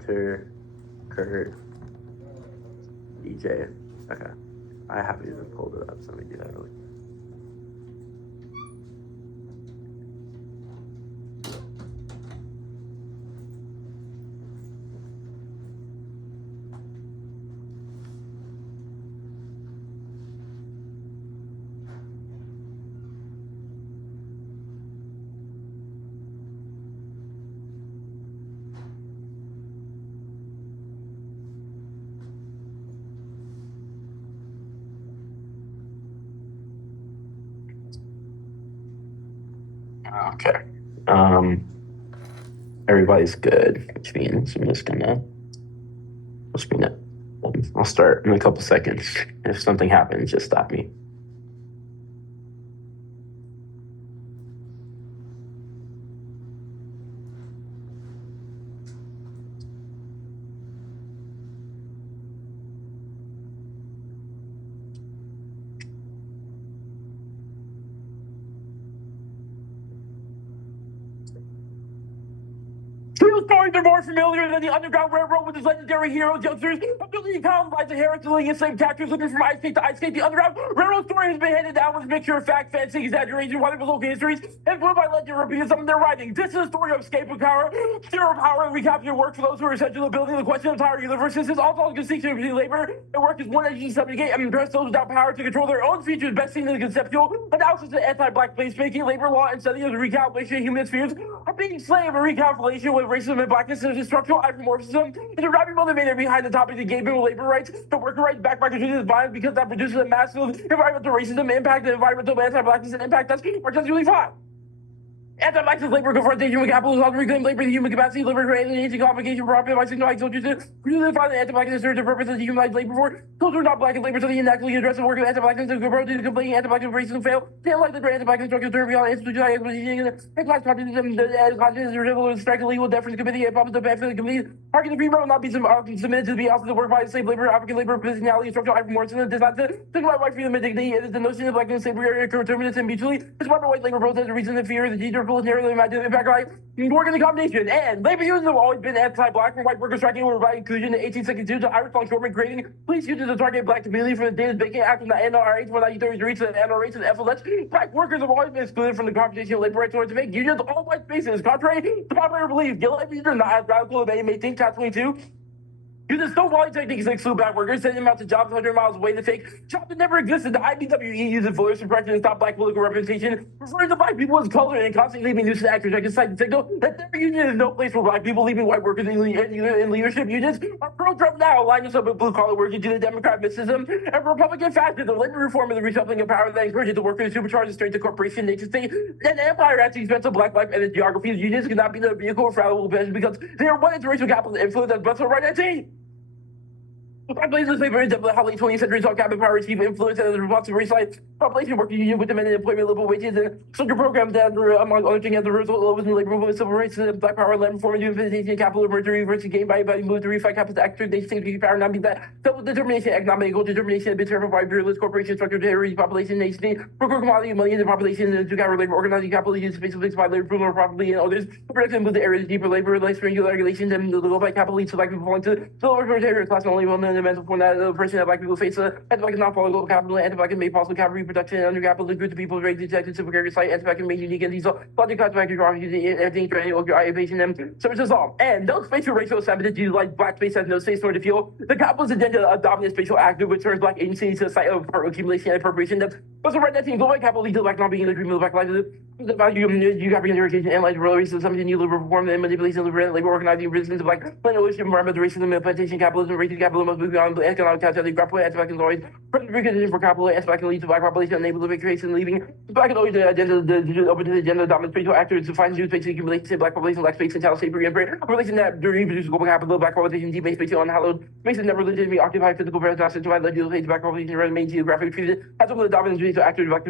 Hunter, Kurt, DJ. Okay. I haven't even pulled it up, so let me do that really. Okay. Everybody's good, which means I'm just gonna screen it. I'll start in a couple seconds. If something happens, just stop me. True stories are more familiar than the Underground Railroad with its legendary heroes, youngsters. Ability to colonize the heralding and slave captures looking from ice skate to ice skate. The Underground Railroad story has been handed down with a mixture of fact, fantasy, exaggeration, one of local histories, and fluid by legend repeating some of their writings. This is a story of escape and power, zero power, and recapture work for those who are essential to building the question of the entire universe. This is also a distinction between labor and work is one that you subjugate and impress those without power to control their own futures, best seen in the conceptual analysis of anti-black placemaking, labor law, and study of the recalculation of human spheres are being slave and recalculation with racism and blackness and structural isomorphism is the driving motivator behind the topic of engagement with labor rights, the worker rights backed by constitutional violence because that produces a massive environmental racism, impact the environmental anti-blackness, and impact us are just really fine. Anti-Marxist labor confrontation with capitalism, reclaim labor, the human capacity, labor for alienation, complication, profit, by signal, soldiers, really find the anti-blackness serves the purpose of dehumanized labor for those who are not black and labor so they inaccurately address the work of anti-blackness and compare to the complaining anti-blackness racism fail. They like the anti-blackness structure term beyond institutionalized and class consciousness, the consciousness, the strike, legal deference committee, and public defense committee. Parking the free will not be submitted to be also the work by slave labor, African labor, positionality, structural isomorphism, does not think about white freedom and dignity. It is the notion of blackness, slavery, coterminous, and mutually. It's one white labor protest, the reason to fear, the teacher, proletariat, impact right, working the combination. And labor unions have always been anti-black from white workers striking over by inclusion in 1862 to Irish longshoremen creating police unions to target black community from the Davis Bacon Act from the NRA from 1933 to the NRA to the FLS. Black workers have always been excluded from the conversation of labor rights in order to make unions all white spaces. Contrary to popular belief, guilt labor unions are not as radical as they may think. Cat 22. Use the stonewalling techniques to exclude black workers, sending them out to jobs 100 miles away to fake jobs that never existed. The IBWE uses voter suppression to stop black political representation, referring to black people as color and constantly leaving news actors. I can cite the signal that their union is no place for black people, leaving white workers in leadership unions are pro-Trump now, aligning us up with blue-collar workers to the Democrat mysticism and Republican fascism, labor reform, and the reshuffling of power that encourages the workers to supercharge the strength of corporation, nation state, and empire at the expense of black life and the geography. The unions cannot be the vehicle of fraudulent oppression because they are one interracial capitalist influence that's best right at team. Population slavery is how late 20th century saw cabinet power receive influence and the response to race life. Population working union with demanded employment, liberal wages, and social programs that were, among other things, as a result of the labor movement, civil rights, black power, land reform, and unification, capital emergency, versus gained by move to refine capital actors, nation state power, not be that self-determination, economic equal determination, determined by imperialist corporation structure, terrorism, population, nation state, procure commodity, money, and the population, and to gather labor, organizing capital, use space of by labor, proven properly, and others. Production move the areas deeper labor, life regulations, and the global capital leads to black people falling to the lower proletariat class, only one in the mental form that person that black people face anti-black not follow global capital, anti-black made possible capital reproduction, under capital group of people raised detected civil care site, anti-black made unique and these all logic contract everything training occupation them services all. And no spatial racial assembly like black space has no space nor to feel the capitalist agenda of dominant spatial actor which turns black agency to a site of accumulation and appropriation that was right that team global capital leads to black not being in agreement with black life the value you got education and like real racism some new liberal reform and manipulation of labor organizing resistance to black planet ocean environmental racism and plantation capitalism racial capitalism must move beyond economic capitalism grapple anti-black and always precondition for capital anti-black leads to black population unable to make creation leaving black and always the agenda open to the agenda dominant spatial actors to find new space accumulation black population lack space and child slavery and relation that reproduce global capital black population deep spatial unhallowed makes it never legitimately occupy physical presence not centralized legislative space black population remain geographic treated as one of the dominant spatial actors black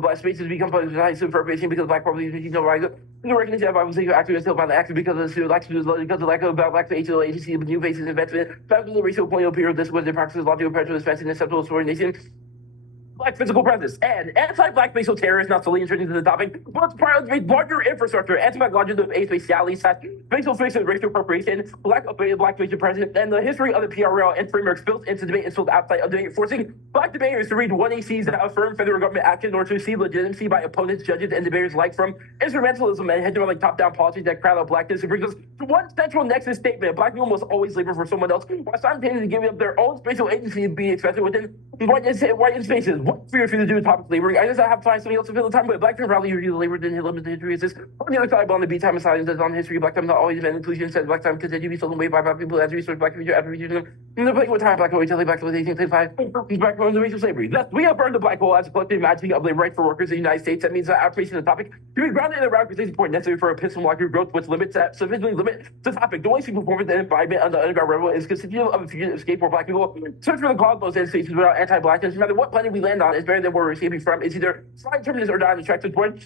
black spaces become public appropriation because black population no rise the recognition of black spatial actors is held by the actors because of the lack of black spatial agency with new faces investment back to the racial colonial period this was the practices logical prejudice defense and acceptable subordination black physical presence, and anti-black facial terror is not solely intrinsic to the topic, but it's part of the larger infrastructure, anti-black logic of aspaciality, facial facial racial appropriation, black facial presence, and the history of the PRL and frameworks built into debate and sold outside of debate, forcing black debaters to read 1ACs that affirm federal government action or to see legitimacy by opponents, judges, and debaters alike from instrumentalism and hegemonic top-down policies that crowd out blackness. It brings us to one central nexus statement: black people must always labor for someone else, while simultaneously giving up their own spatial agency to be expressed within white spaces. What fear to do with topic laboring? I guess I have to find something else to fill the time, but black people probably usually labor didn't limit the history exists. On the other side, on the B time of silence, that's on history. Black time not always been inclusion, said black time continue to be stolen away by black people as resource black future after reaching them. And the playing with time, black hole, tell black hole, 1825, black hole, the racial slavery. Thus, we affirm the black hole as a collective imagining of labor rights for workers in the United States. That means that application of the topic to be grounded in the round conversation point necessary for epistemological growth, which limits that sufficiently limit the topic. The only single performance and environment of the underground rebel is constitutive of a fugitive escape for black people. Search for the cosmos and stations without anti-blackness. No matter what planet we land on, is better than where we're escaping from. It's either slight terminus or non-attractive toward.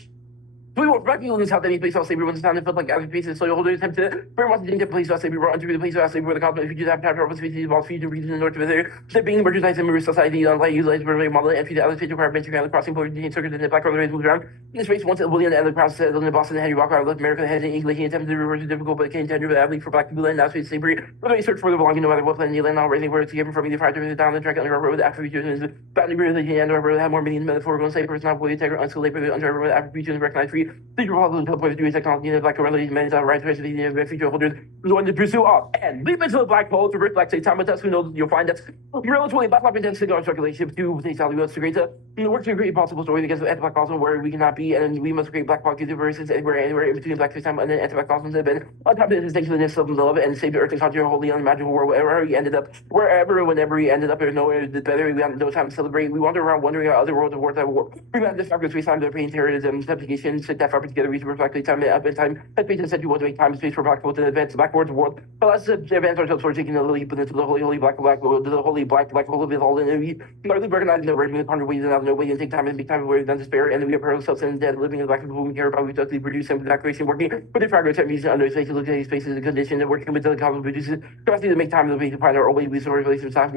We will back people in this house that any place else slavery when it's time to feel like other pieces. So you'll hold attempt to very much think that place else slavery brought into the place of slavery where the cosmos future have time to species evolve future regions in the north of the that being merchandise and society unlike utilized for model and feed the other stage requirements around the crossing border circuit and the black railways moved around. In this race once a billion and the cross settled in Boston and Henry Walker left America had an English attempt to reverse the difficult but can tender the for black people and now space slavery. Whether they search for the belonging no matter what planet you land on, raising where to given from either fire to down the track on the road with African futures and badly religion and road had more meaning metaphorical and safe person not fully integrate unskilled labor under road African futures recognized free. The Republican point of technology and black religion men right to the future holders who want to pursue off and leap into the black hole to reflect a time with us who knows you'll find that's relatively black life intensity on circulation to take salary to create a work to create possible story against the anti-black cosmos where we cannot be and we must create black pocket diverses anywhere in between black time and then anti-black cosmos have been on top of the distinctiveness of the love and save the earth and conjure a wholly unimaginable world wherever he ended up whenever he ended up there's nowhere better we have no time to celebrate we wander around wondering how other worlds of wars that war we have this fabric space time their pain terrorism subjugation sit that fabric together we should reflect the time up in time that space said you want to make time and space for black people to advance the black world's world but let's advance ourselves towards taking a leap into the holy black world the holy black hole of it all and we largely recognizing that we're moving upon ways and out of no way and take time and make time where we've done despair and we appear ourselves in dead living in the black people we care about we totally produce some creation working with the fragments of music under spaces look at these spaces the condition and working with the common produces capacity to make time and to find our own way we sort of relations time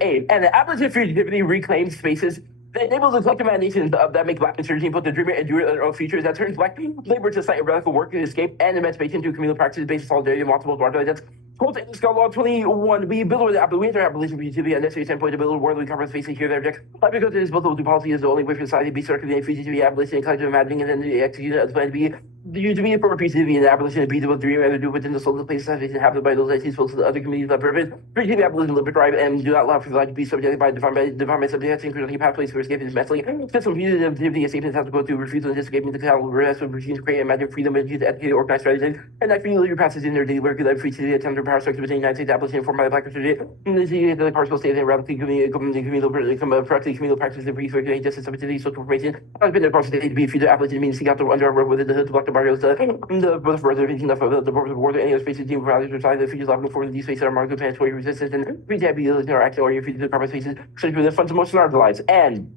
aid and the abolition fugitivity reclaimed spaces that enables the collective imagination that make black insurgency both the dreamer and doer of their own futures that turns black labor to site of radical work and escape and emancipation to communal practices based on solidarity and multiple that's quote in Skull Law 21, we build with the we enter abolition fugitivity and necessary standpoint to build a world we cover facing here their objects. But because it is both the policy is the only way for society to be circulating fugitivity, abolition, and collective imagining, and then the execution of the plan to be to be for fugitivity and abolition and be the dream and do within the soul of the place that is inhabited by those entities full to the other communities that purpose. Fugitivity, abolition, liberate, drive, and do not allow for life to be subjected by divine subjects, including pathways for escaping mentally. System fugitivity, escaping has to go through refusal and escaping the cattle, rest of routines, create and imagine freedom and use educated, organized strategies, and that freely your passes in their daily work, that free to attempt to power structure within the United States. Abolition formed by the black community, the partial state and radically communal practice and free circulating justice, opportunity, social formation. Has been the partial state to be free to abolition means seek out the underworld within the hood to block the barriers, the further the borders of war, any other spaces deemed values or size, the features looking forward to these spaces are marked with mandatory resistance and free to have the interaction or your free to the proper spaces, such as the fundamental marginalized and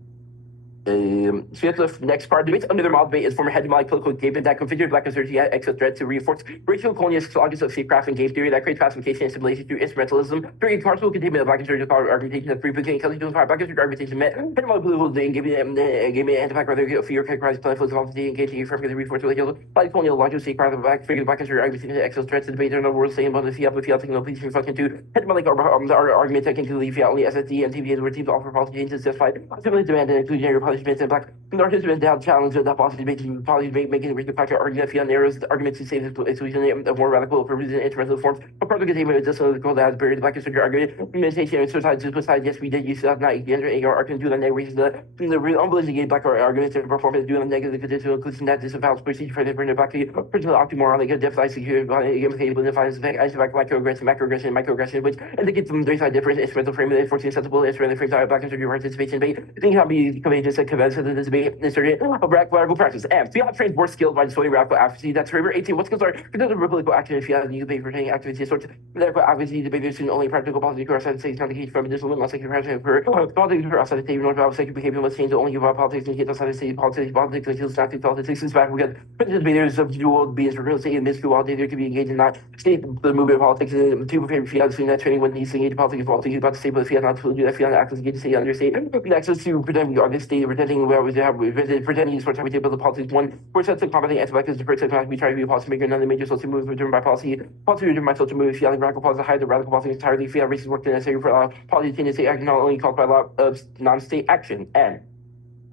so the next part debates under the model debate is former hegemonic political engagement that configured black insurgency extra threat to reinforce racial colonialist logics of statecraft and game theory that creates pacification and assimilation through instrumentalism during partial containment of black insurgency argumentation that free beginning intelligence black insurgency argumentation met hegemonic political engagement anti-black rather fear characterized plan for the engaging from the reinforced racial black colonial logic of statecraft black figure black insurgency argumentation extra threats to debate in the world saying about the fiat taking no please reflection to hegemonic argument that can leave fiat only SSD and TVs where teams offer policy changes justified similarly demand and inclusionary punishments and black narcissism and down challenge of that policy making the rich factor argument that narrows the argument to save the solution of more radical purposes and instrumental forms. A part of the containment is just so the goal that has buried the black insurgency argument, meditation and suicide, yes, we did use that not gender and our argument do that raises the unbelievably black arguments and performance doing the negative conditional inclusion that disavows procedure for the black personal oxymoron like a deficit security implicated with the finance effect, isobac microaggression, microaggression, which indicates some very side difference, instrumental frame, enforcing sensible, instrumental frames, black insurgency participation, but I think how be conveyed just that commence with this debate inserted of radical practice. M. Fiat trains more skilled by displaying radical accuracy. That's River 18. What skills are considered political action in Fiat and you debate pertaining activity sorts radical accuracy debated in only practical policy or outside the state, not the case for medicinal limit, like practice for politics or outside the state, north about sacred behavior must change to only about politics and outside the state, politics until it's not to politics. Since back we got debaters of dual beings for real estate and mystical while they could be engaged in not state the movement of politics and two favor Fiat seeing that training when he's engaged in politics is politics about to say, but Fiat not to do that Fiat access engaged to say under state access to pretend we are this state pretending where we have pretending for time we take the politics one for sets of combating anti-blackness to protect we try to be a policy maker none of the major social movements driven by policy driven by social movements Fiat radical policy hide the radical policy entirely Fiat racist work necessary for policy to state action not only called by a lot of non-state action and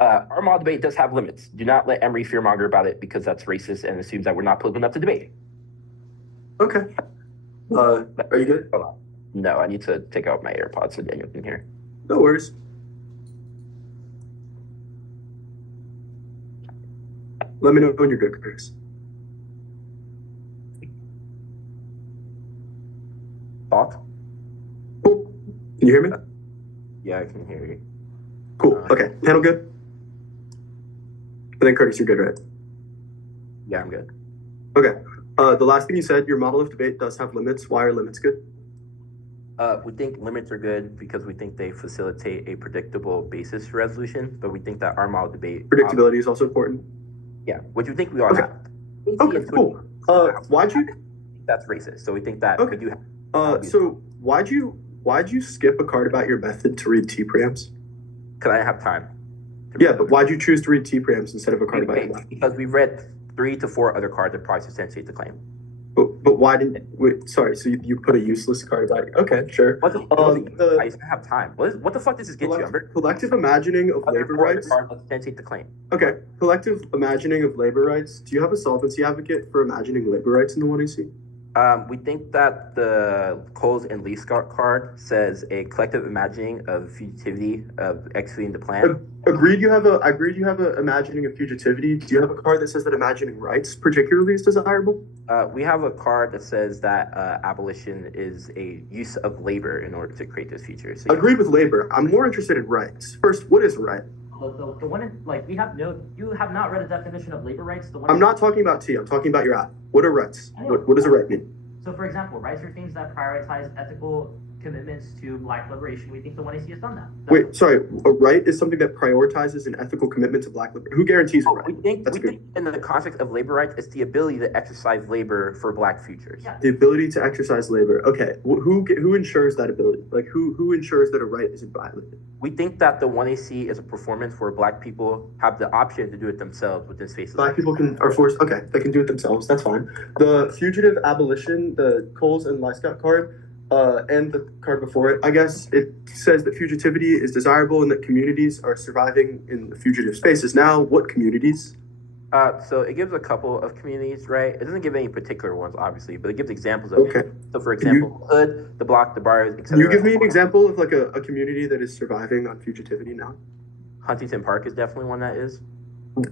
our moral debate does have limits. Do not let Emory fearmonger about it because that's racist and assumes that we're not political enough to debate. Okay. Are you good? Hold on. No, I need to take out my AirPods so Daniel can hear. No worries. Let me know when you're good, Chris. Thought? Cool. Can you hear me? Yeah, I can hear you. Cool. Okay. Panel good? And then Curtis, you're good, right? Yeah, I'm good. Okay. The last thing you said, your model of debate does have limits. Why are limits good? We think limits are good because we think they facilitate a predictable basis for resolution, but we think that our model debate... Predictability is also important. Yeah, which we think we all have. Okay, cool. Why'd you... That's racist, so we think that we do have... So why'd you skip a card about your method to read T preamps? Because I didn't have time. Yeah, but why'd you choose to read T preamps instead of a card about your method? Because we read 3 to 4 other cards that probably substantiate the claim. But why didn't... Wait, sorry, so you put a useless card about it. Okay, sure. I just didn't have time. What the fuck does this get you? Collective imagining of labor rights? Cards that substantiate the claim. Okay, collective imagining of labor rights. Do you have a solvency advocate for imagining labor rights in the 1AC? We think that the Coles and Lee card says a collective imagining of fugitivity of executing the plan. Agreed. You have a imagining of fugitivity. Do you have a card that says that imagining rights particularly is desirable? We have a card that says that abolition is a use of labor in order to create this future. So agreed with labor. I'm more interested in rights. First, what is right? The one in, like you have not read a definition of labor rights. I'm not talking about T. I'm talking about your app. What are rights? What does a right mean? So, for example, rights are things that prioritize ethical commitments to Black liberation. We think the 1AC has done that. Wait, sorry. A right is something that prioritizes an ethical commitment to Black liberation. Who guarantees a right? We think in the context of labor rights, it's the ability to exercise labor for Black futures. Yeah. The ability to exercise labor. Okay. Who ensures that ability? Like who ensures that a right isn't violated? We think that the 1AC is a performance where Black people have the option to do it themselves within spaces. Black people are forced. Okay, they can do it themselves. That's fine. The fugitive abolition, the Coles and Lyscott card. And the card before it, I guess it says that fugitivity is desirable and that communities are surviving in the fugitive spaces. Now, what communities? So it gives a couple of communities, right? It doesn't give any particular ones, obviously, but it gives examples of okay. it. So, for example, Hood, the Block, the Bars, etc. Can you give me an example of like a community that is surviving on fugitivity now? Huntington Park is definitely one that is.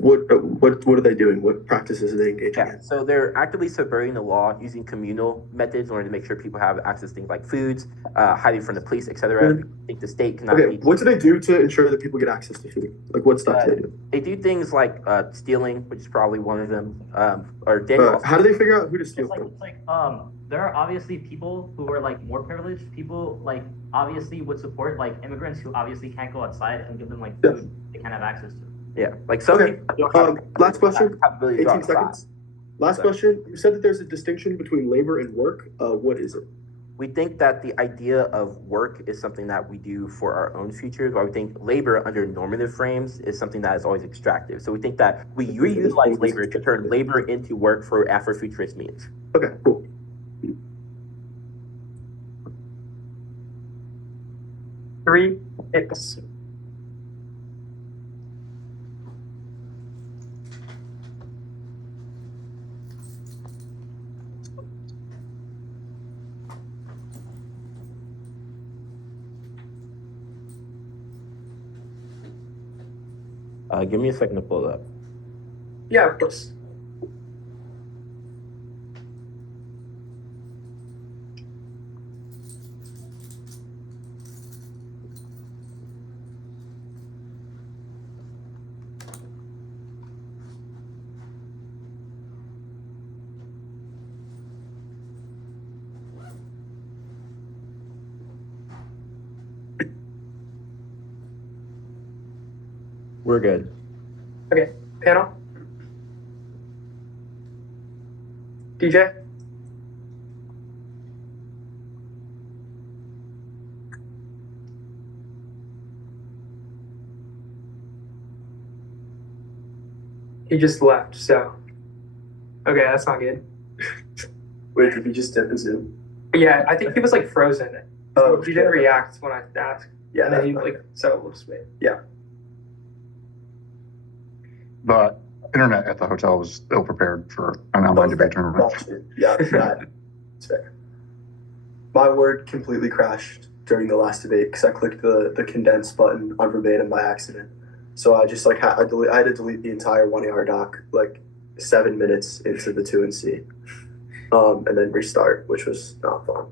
What are they doing? What practices are they engaging in? So they're actively subverting the law using communal methods in order to make sure people have access to things like foods, hiding from the police, etc. I think the state cannot. Okay, what do they do to ensure that people get access to food? Like what stuff do they do? They do things like stealing, which is probably one of them. How do they figure out who to steal from? There are obviously people who are like more privileged. People like obviously would support like immigrants who obviously can't go outside and give them like food they can't have access to. Yeah, like some people. Last question. 18 seconds. Last question. You said that there's a distinction between labor and work. What is it? We think that the idea of work is something that we do for our own futures, while we think labor under normative frames is something that is always extractive. So we think that we reutilize labor to turn labor into work for Afrofuturist means. Okay, cool. Three, X. Give me a second to pull it up. Yeah, of course. We're good. Okay, panel. DJ. He just left, so. Okay, that's not good. Wait, did he just dip and zoom? Yeah, I think he was like frozen. Oh, he didn't react when I asked. Yeah, And then he like, so we'll just wait. Yeah. The internet at the hotel was ill prepared for an online debate tournament. Yeah, that's fair. My word completely crashed during the last debate because I clicked the condense button on verbatim by accident. So I just like I had to delete the entire 1AR doc like 7 minutes into the 2NC, and then restart, which was not fun.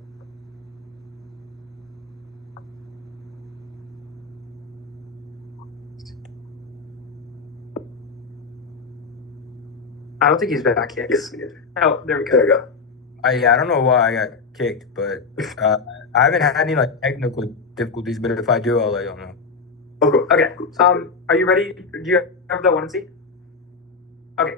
I don't think he's back yet. Yes, we did. Oh, there we go. There we go. I don't know why I got kicked, but I haven't had any like technical difficulties. But if I do, I'll let y'all know. Okay. Okay. Are you ready? Do you have the 1NC? Okay.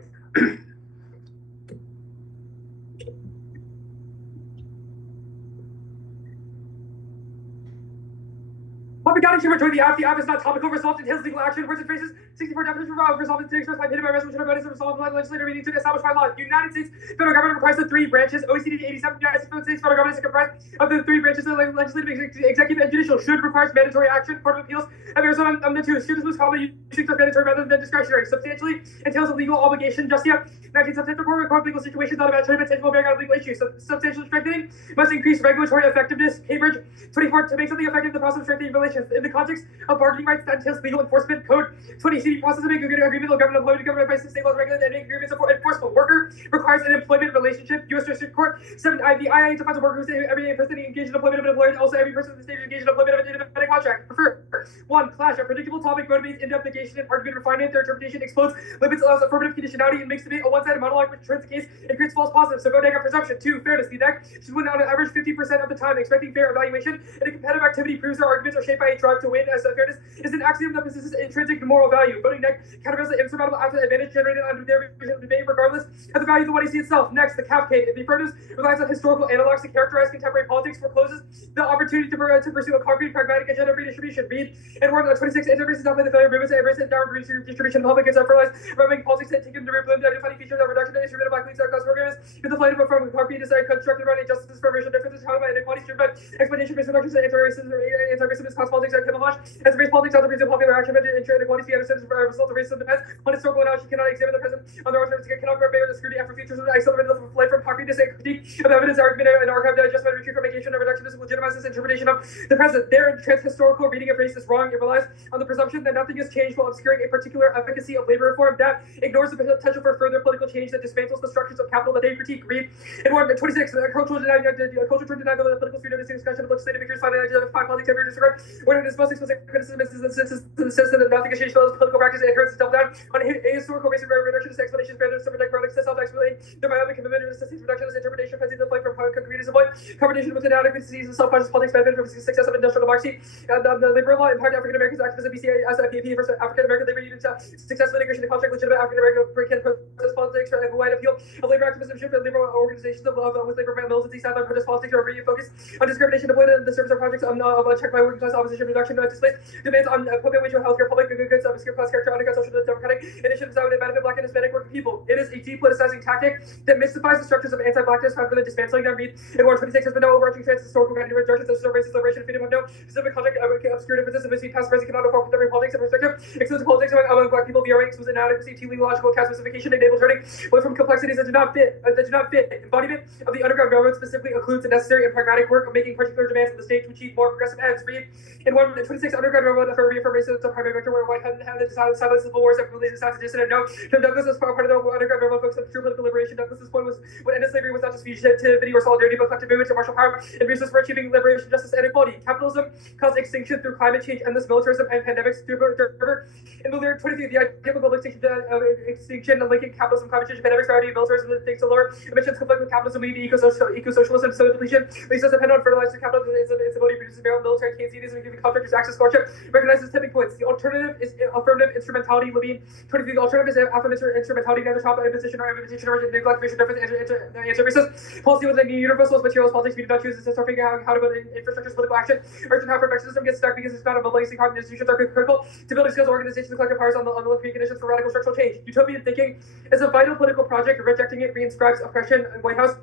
What we got in join the app. The app is not topical. Resolved in his legal action. Words and phrases. 64 definitions resolved in expressed by hidden by resolution of bodies and resolved by legislator meeting to establish by law. United States federal government comprised of 3 branches. OECD 87. United States federal government is comprised of the 3 branches of the legislative, executive, and judicial. Should requires mandatory action. Court of Appeals. And Arizona the 2. Should most commonly used as mandatory rather than discretionary. Substantially entails a legal obligation. Just yet. 19 substantive court legal situations not about trade but tangible bearing on legal issues. Substantial strengthening must increase regulatory effectiveness. Cambridge 24 to make something effective the process of strengthening relations in the context of bargaining rights that entails legal enforcement. Code 20 CD process of making agreement with government employment government by state laws regulated and make agreements for enforceable. Worker requires an employment relationship. U.S. District Court 7 II defines a worker who is every person engaged in employment of an employer and also every person in the state engaged in employment of an independent contract. Prefer 1. Clash. A predictable topic motivates in-depth negation and argument refinement. Their interpretation explodes, limits, allows affirmative conditionality, and makes debate a one-sided monologue which turns the case and creates false positives. So go negative presumption. 2. Fairness. The neg should win on an average 50% of the time, expecting fair evaluation. And a competitive activity proves their arguments are shaped by a drive to win, as fairness is an axiom that possesses intrinsic moral value. Voting neg countervails the insurmountable advantage generated under their debate, regardless of the value of the 1AC itself. Next, the cap cake. The affirmative relies on historical analogs to characterize contemporary politics, forecloses the opportunity to pursue a concrete, pragmatic agenda of redistribution. Read and word 26 anti-racist not by the failure movements, embrace and downward redistribution. The public is fertilized by making politics that take into root the defining features of reduction and instrument of black leads class programs with the flight of a from concrete design constructed around injustice for racial differences, how by inequality driven by exploitation based reductions and anti-racism class politics and camouflage. As race politics out the reason popular action and inequality to be understood as a result of racism depends on historical analogy cannot examine the present on their own terms, cannot bear the scrutiny after features of accelerated flight from concreteness and critique of evidence argument and archive that adjustment retreat from negation and reductionism legitimizes interpretation of the present. Their trans-historical reading of race is wrong. It relies on the presumption that nothing has changed while obscuring a particular efficacy of labor reform that ignores the potential for further political change that dismantles the structures of capital that they critique. Read in 26. Cultural denial of the political freedom is discussion of legislative victories, five politics every disregard. When it is most explicit criticism is the system that nothing has changed for political practice and encourages double down on a historical basis of reductionist explanations, rather than products to self-explain. Their myopic commitment to resistance reductionist interpretation, fancy the flight from concretism point, combination with inadequacies and self-conscious politics benefit from success of industrial democracy, and the labor law impact African Americans activism BCA as a PAP versus African American labor union successfully negotiating the contract legitimate African American protest politics for a wide appeal of labor activism shift and labor organizations with labor militancy sideline protest politics are refocused on discrimination deployed in the service of projects of check by working class opposition reduction displaced demands on public wage healthcare public goods obscure class character undercut social democratic initiatives that would benefit black and Hispanic working people. It is a depoliticizing tactic that mystifies the structures of anti-blackness rather than dismantling them. Read in 126 has been no overarching trans historical cognitive directions as racist liberation freedom have no specific context obscure differences and mislead past present cannot inform contemporary politics and perspective excludes politics among black people via ranks was inadequacy to legal caste specification enable turning away from complexities that do not fit embodiment of the Underground Railroad specifically includes the necessary and pragmatic work of making particular demands of the state to achieve more progressive ends. Read in 126 Underground Railroad for reaffirmation of the primary vector where white had the silence civil wars that released the dissident no John Douglas as part of the Underground Railroad focused on true political liberation. Douglas's point was when ended slavery was not just fugitivity or solidarity but collective movement to martial power and resources for achieving liberation, justice, and equality. Capitalism caused extinction through climate change, endless militarism, and pandemics. In the lyric 23, the idea of global extinction linking capitalism, climate change, pandemics, gravity, militarism, things to lower emissions conflict with capitalism, lead to eco-socialism, so depletion. Leads us depend on fertilizer capitalism, its ability to produce barrel military Keynesianism, giving contractors access scholarship, recognizes tipping points. The alternative is affirmative affirmative instrumentality, Levine. 23, the alternative is affirmative instrumentality, neither top imposition or invitation or neglect, racial difference, answer basis. Policy with like universal politics, we do not choose to start figuring out how to build infrastructure, political action. Urgent how perfect system gets stuck because it's found of legacy carbon institutions are critical to building skills, organizations, collective powers on the preconditions for radical structural change. Utopian thinking is a vital political project. Rejecting it reinscribes oppression. White House.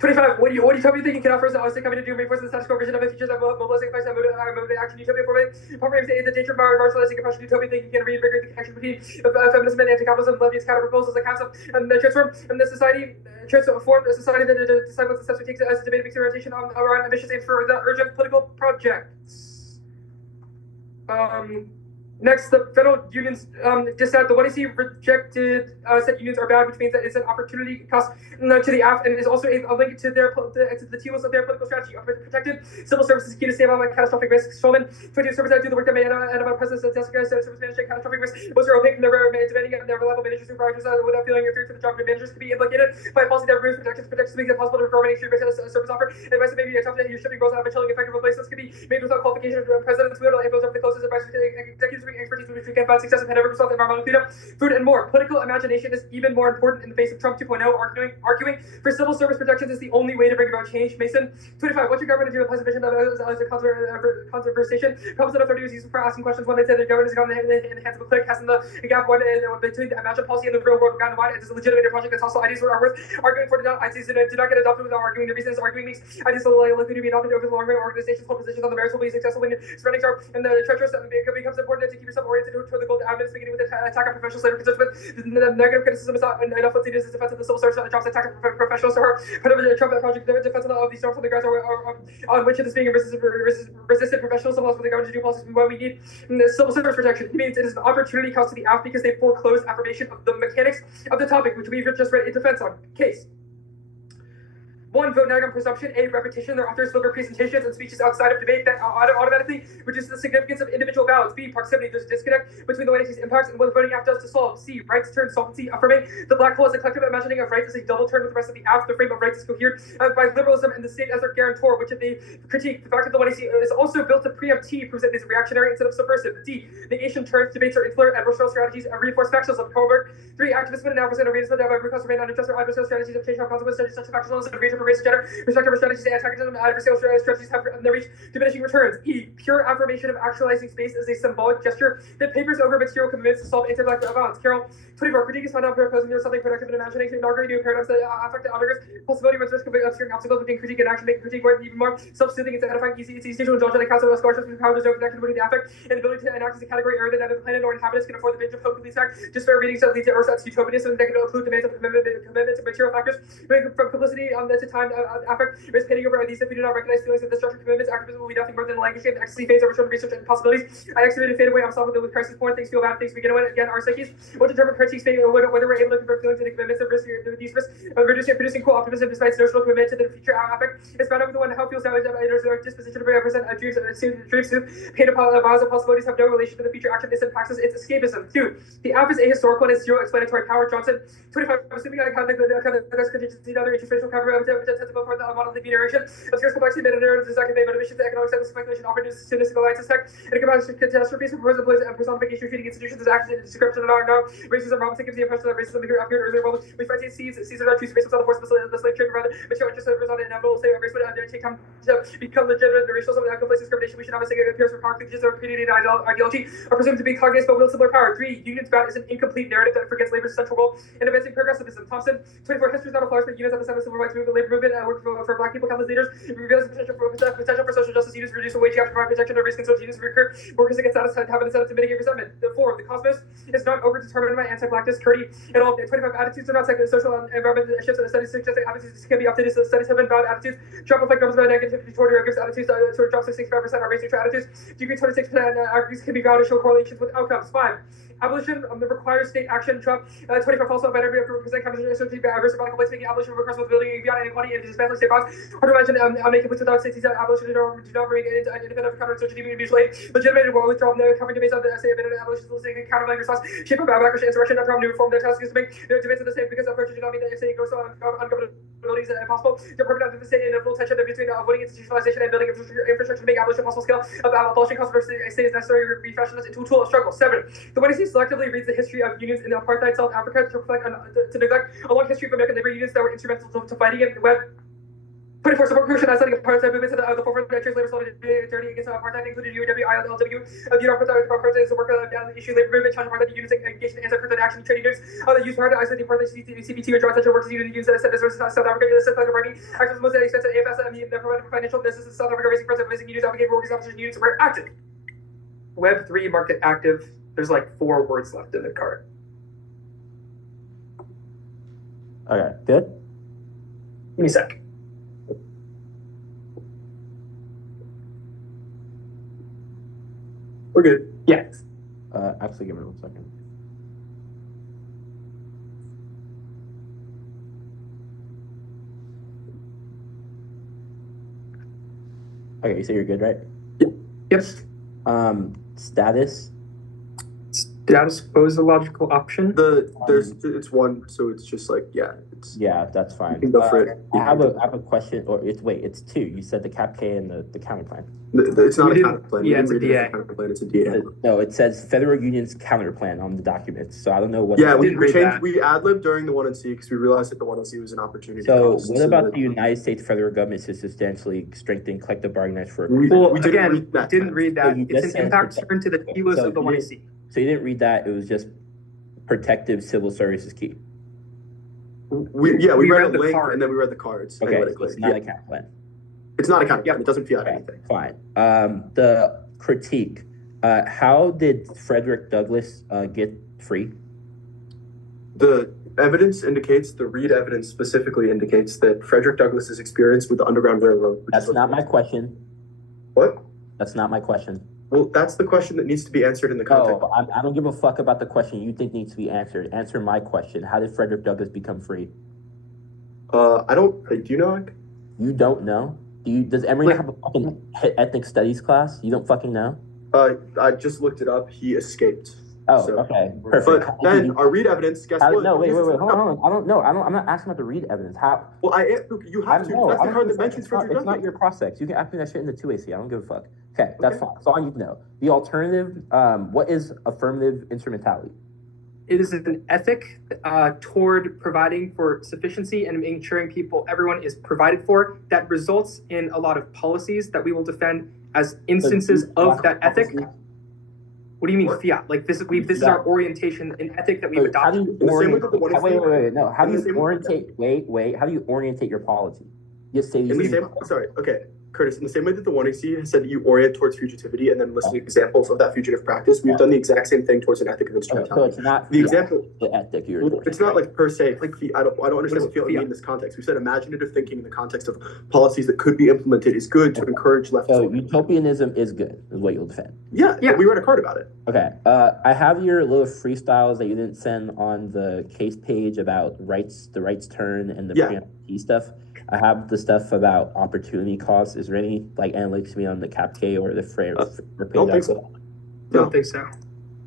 25. What do you tell me thinking can offer us obviously coming to do reinforce the status quo vision of the futures of mobilizing place and moving action utopia for me. Programs aid the danger of marginalizing oppression. Utopia thinking can reinvigorate the connection between feminism and anti-capitalism. Levi's counter proposals like concept and the transform the society. Transform a society that decide what the steps we take as a debate experimentation around ambitious aims for the urgent political projects. Next, the federal unions dissent. The 1AC rejected said unions are bad, which means that it's an opportunity cost to the AF and is also a link to the telos of their political strategy. Protected civil service is key to save on catastrophic risks. Shulman, 20 service that do the work that may and about presidents and service management catastrophic risks. Most are opaque and they're demanding of their reliable managers and providers without feeling fear for the job of managers to be implicated by policy that removes protections makes it possible to reform any extreme service offer. Advice that may be a tough day, your shipping goals out of a chilling effective replacements can be made without qualification. Presidents will impose over the closest advice executives expertise which we can find success in whatever result environmental cleanup, food, and more. Political imagination is even more important in the face of Trump 2.0. Arguing for civil service protections is the only way to bring about change. Mason, 25. What's your government do with preservation of as a conversation? Problems that authority is used for asking questions when they say the government is going in the hands of a clique, casting the gap between the imagined policy and the real world gotten wide. It is a legitimate project that's also ideas are worth arguing for. Ideas do not get adopted without arguing. The reason is arguing makes ideas likely to be adopted over the long run. Organizations hold positions on the merits will be successful when surroundings are and the treacherous becomes important to keep yourself oriented toward the goal of evidence, beginning with the attack on professional slavery concerns with the negative criticism is not enough with the defense of the civil service and the Trump's attack on professionals. So her part of the Trump project, the defense of these norms on the grounds on which it is being resisted professionals allows for the government to do policies what we need. The civil service protection it means it is an opportunity cost to the AF because they foreclose affirmation of the mechanics of the topic, which we've just read a defense on. Case. 1. Vote neg on presumption. A. Repetition. Their authors deliver presentations and speeches outside of debate that automatically reduces the significance of individual ballots. B. Proximity. There's a disconnect between the way it impacts and what the voting app does to solve. C. Rights turn solvency. Affirming the black hole as a collective imagining of rights as a double turn with the rest of the app. The frame of rights is cohered by liberalism and the state as their guarantor, which if they critique the fact that the 1AC is also built to preempt T proves that it is reactionary instead of subversive. D. Negation turns debates are insular adversarial strategies and reinforce factions of Kohlberg. 3. Activism and analysis and arrangement of every remain under just adversarial strategies of change how consequences such factionalism and regional pervasive gender. Strategies and antagonism and adversarial strategies have their reach diminishing returns. E. Pure affirmation of actualizing space as a symbolic gesture that papers over material commitments to solve intellectual violence. Carol, 24. Critique is found out proposing there's something productive in imagination, inaugurating new paradigms that affect the others. Possibility runs risk of obscuring obstacles between critique and action, making critique even more self-soothing and edifying. It's easy to indulge in the concept of scholarships with power. There's no connection between the affect and ability to enact as a category error that neither the planet nor inhabitants can afford the binge of hope leads back. Just fair readings that lead to Earth's utopianism that can include demands of commitment to material factors. From publicity to time affect is painting over these if we do not recognize feelings of destructive commitments. Activism will be nothing more than a language game. Ecstasy fades over shown research and possibilities. I excavated fade away. I'm solving with crisis porn. Things feel bad. Things begin again. Our psyches will determine critiques fade whether we're able to convert feelings into commitments of risk. These risks reducing and producing cool optimism despite notional commitment to the future affect. It's found over the one how feels damaged. There's a disposition to represent dreams pain of vows and possibilities have no relation to the future action. This impacts us. It's escapism. 2. The app is ahistorical and has zero explanatory power. Johnson, 25. Assuming I conduct contingency other interfacial cover before the model of the iteration. Obscures complexity, meta narratives, design convey motivations, economic cycle speculation, opportunities, cynical alliances, tech, and catastrophes, proposal plays and personification, treating institutions as actions and description of our no racism. Robinson gives the impression that racism appeared earlier. Well, we find seeds are not true. Racism on the force of the slave trade, rather material interest of an inevitable state of race would take time to become legitimate. The racial and place discrimination. We should not mistake it appears for power cleavages or opinionated ideology are presumed to be cognizant but wield similar power. 3. Unions bad is an incomplete narrative that forgets labor's central role in advancing progressivism. Thompson, 24. History is not a flawless, but unions at the center of the civil rights movement, labor movement, and work for black people, countless leaders. It reveals the potential for social justice. Unions reduce the wage gap to provide protection of race concerns. Unions recur workers against satisfied have an incentive to mitigate resentment. 4. The cosmos is not overdetermined by anti-blackness. Curdy and all 25 attitudes are not social and environmental shifts and studies suggesting attitudes can be updated. So studies have been found attitudes drop off like numbers about negativity toward gives attitudes sort of drop 65% are race neutral attitudes. Degree 26% argues can be found to show correlations with outcomes. 5. Abolition requires state action. Trump 25 also better represent competition society adverse political place making abolition requires responsibility beyond inequality and dismantle state bonds. Hard to imagine making police without states abolition do not bring independent counter society mutually legitimated war withdrawal from the covering debates of the essay of abolition soliciting countervailing response shape of backlash insurrection not Trump new reform the task is to make debates of the state because approaches do not mean that essay goes on ungovernability is impossible. The permanent of the state in a full tension between avoiding institutionalization and building infrastructure to make abolition possible scale of abolishing controversy state is necessary to refashion this into a tool of struggle. 7. The NYC selectively reads the history of unions in apartheid South Africa to neglect a long history of American labor unions that were instrumental to fighting it. Web 24 support crucial setting apartheid movement to the forefront of labor solidarity against apartheid included UAW, ILW, the apartheid is the work of the issue labor movement, challenge apartheid unions engaged in anti-apartheid action trading groups. The use hard to isolate the apartheid CPT or joint attention workers unions that said this was South Africa, the South Africa party actions most expensive AFS that provided financial assistance South Africa raising present raising unions advocating workers opposition unions were active. Web 3 market active. There's like 4 words left in the card. Okay, good. Give me a sec. We're good. Yeah. Actually, give me 1 second. Okay, you say you're good, right? Yep. Status. Status quo is a logical option. It's one, so it's just like it's Yeah, that's fine. you can go for it. I have a question, or it's 2. You said the cap K and the counterplan. It's not We a didn't- counter plan. yeah, We it's a didn't read it as DA. counter plan. It's a DA. No, it says Federal Union's counterplan on the documents. So I don't know what. Yeah, we didn't read changed. that. We ad-libbed during the 1 and C because we realized that the 1 and C was an opportunity. So cost. what about the United States federal government to substantially strengthen collective bargaining rights for? Well, we didn't again, read that. didn't read that. So you It's just an said impact protect- turn to the kilos So of the you 1AC. So you didn't read that. It was just protective civil service is key. We We read read a the link card. and then we read the cards. Okay, analytically. so it's not Yeah. a cap plan. It's not a counter plan. Yep. It doesn't fiat Okay, anything. fine. The critique. How did Frederick Douglass get free? The evidence indicates, the Reed evidence specifically indicates that Frederick Douglass's experience with the Underground Railroad. Which That's is not my question. What? That's not my question. Well, that's the question that needs to be answered in the context. No, I don't give a fuck about the question you think needs to be answered. Answer my question. How did Frederick Douglass become free? I don't. Do you know? Ike? You don't know? Does Emory have a fucking ethnic studies class? You don't fucking know? I just looked it up. He escaped. Oh, So- okay, perfect. But then our Reed evidence. Guess what? No, wait, hold on. I don't know. I'm not asking about the Reed evidence. How? Well, you have to. No, That's I the don't card give that a mentions fuck. Frederick It's not Douglass. your prospects. You can ask me that shit in the 2AC. I don't give a fuck. Okay, that's Okay. fine. That's all I need to know. The alternative, what is affirmative instrumentality? It is an ethic toward providing for sufficiency and ensuring everyone is provided for that results in a lot of policies that we will defend as instances of that ethic. What do you mean What? fiat? Like this is our orientation, an ethic that we've So how do adopted. you In the same way orient? that the one is- Wait. No. How in do the you same way- orientate? Wait. How do you orientate your policy? Just say In the these. same, sorry, okay, Curtis. In the same way that the 1AC has said that you orient towards fugitivity and then listing examples of that fugitive practice, we've done the exact same thing towards an ethic of Okay, so instrumentality. it's not The example. the ethic you're doing. It's not like per se. Like I don't understand what fiat would mean fiat? in this context. We said imaginative thinking in the context of policies that could be implemented is good to encourage left. So utopianism is good, is what you'll defend. Yeah, we read a card about it. Okay. I have your little freestyles that you didn't send on the case page about the rights turn and the Yeah. preemptive stuff. I have the stuff about opportunity costs. Is there any analytics to me on the CapK or the Frey? Don't think so. Don't think so.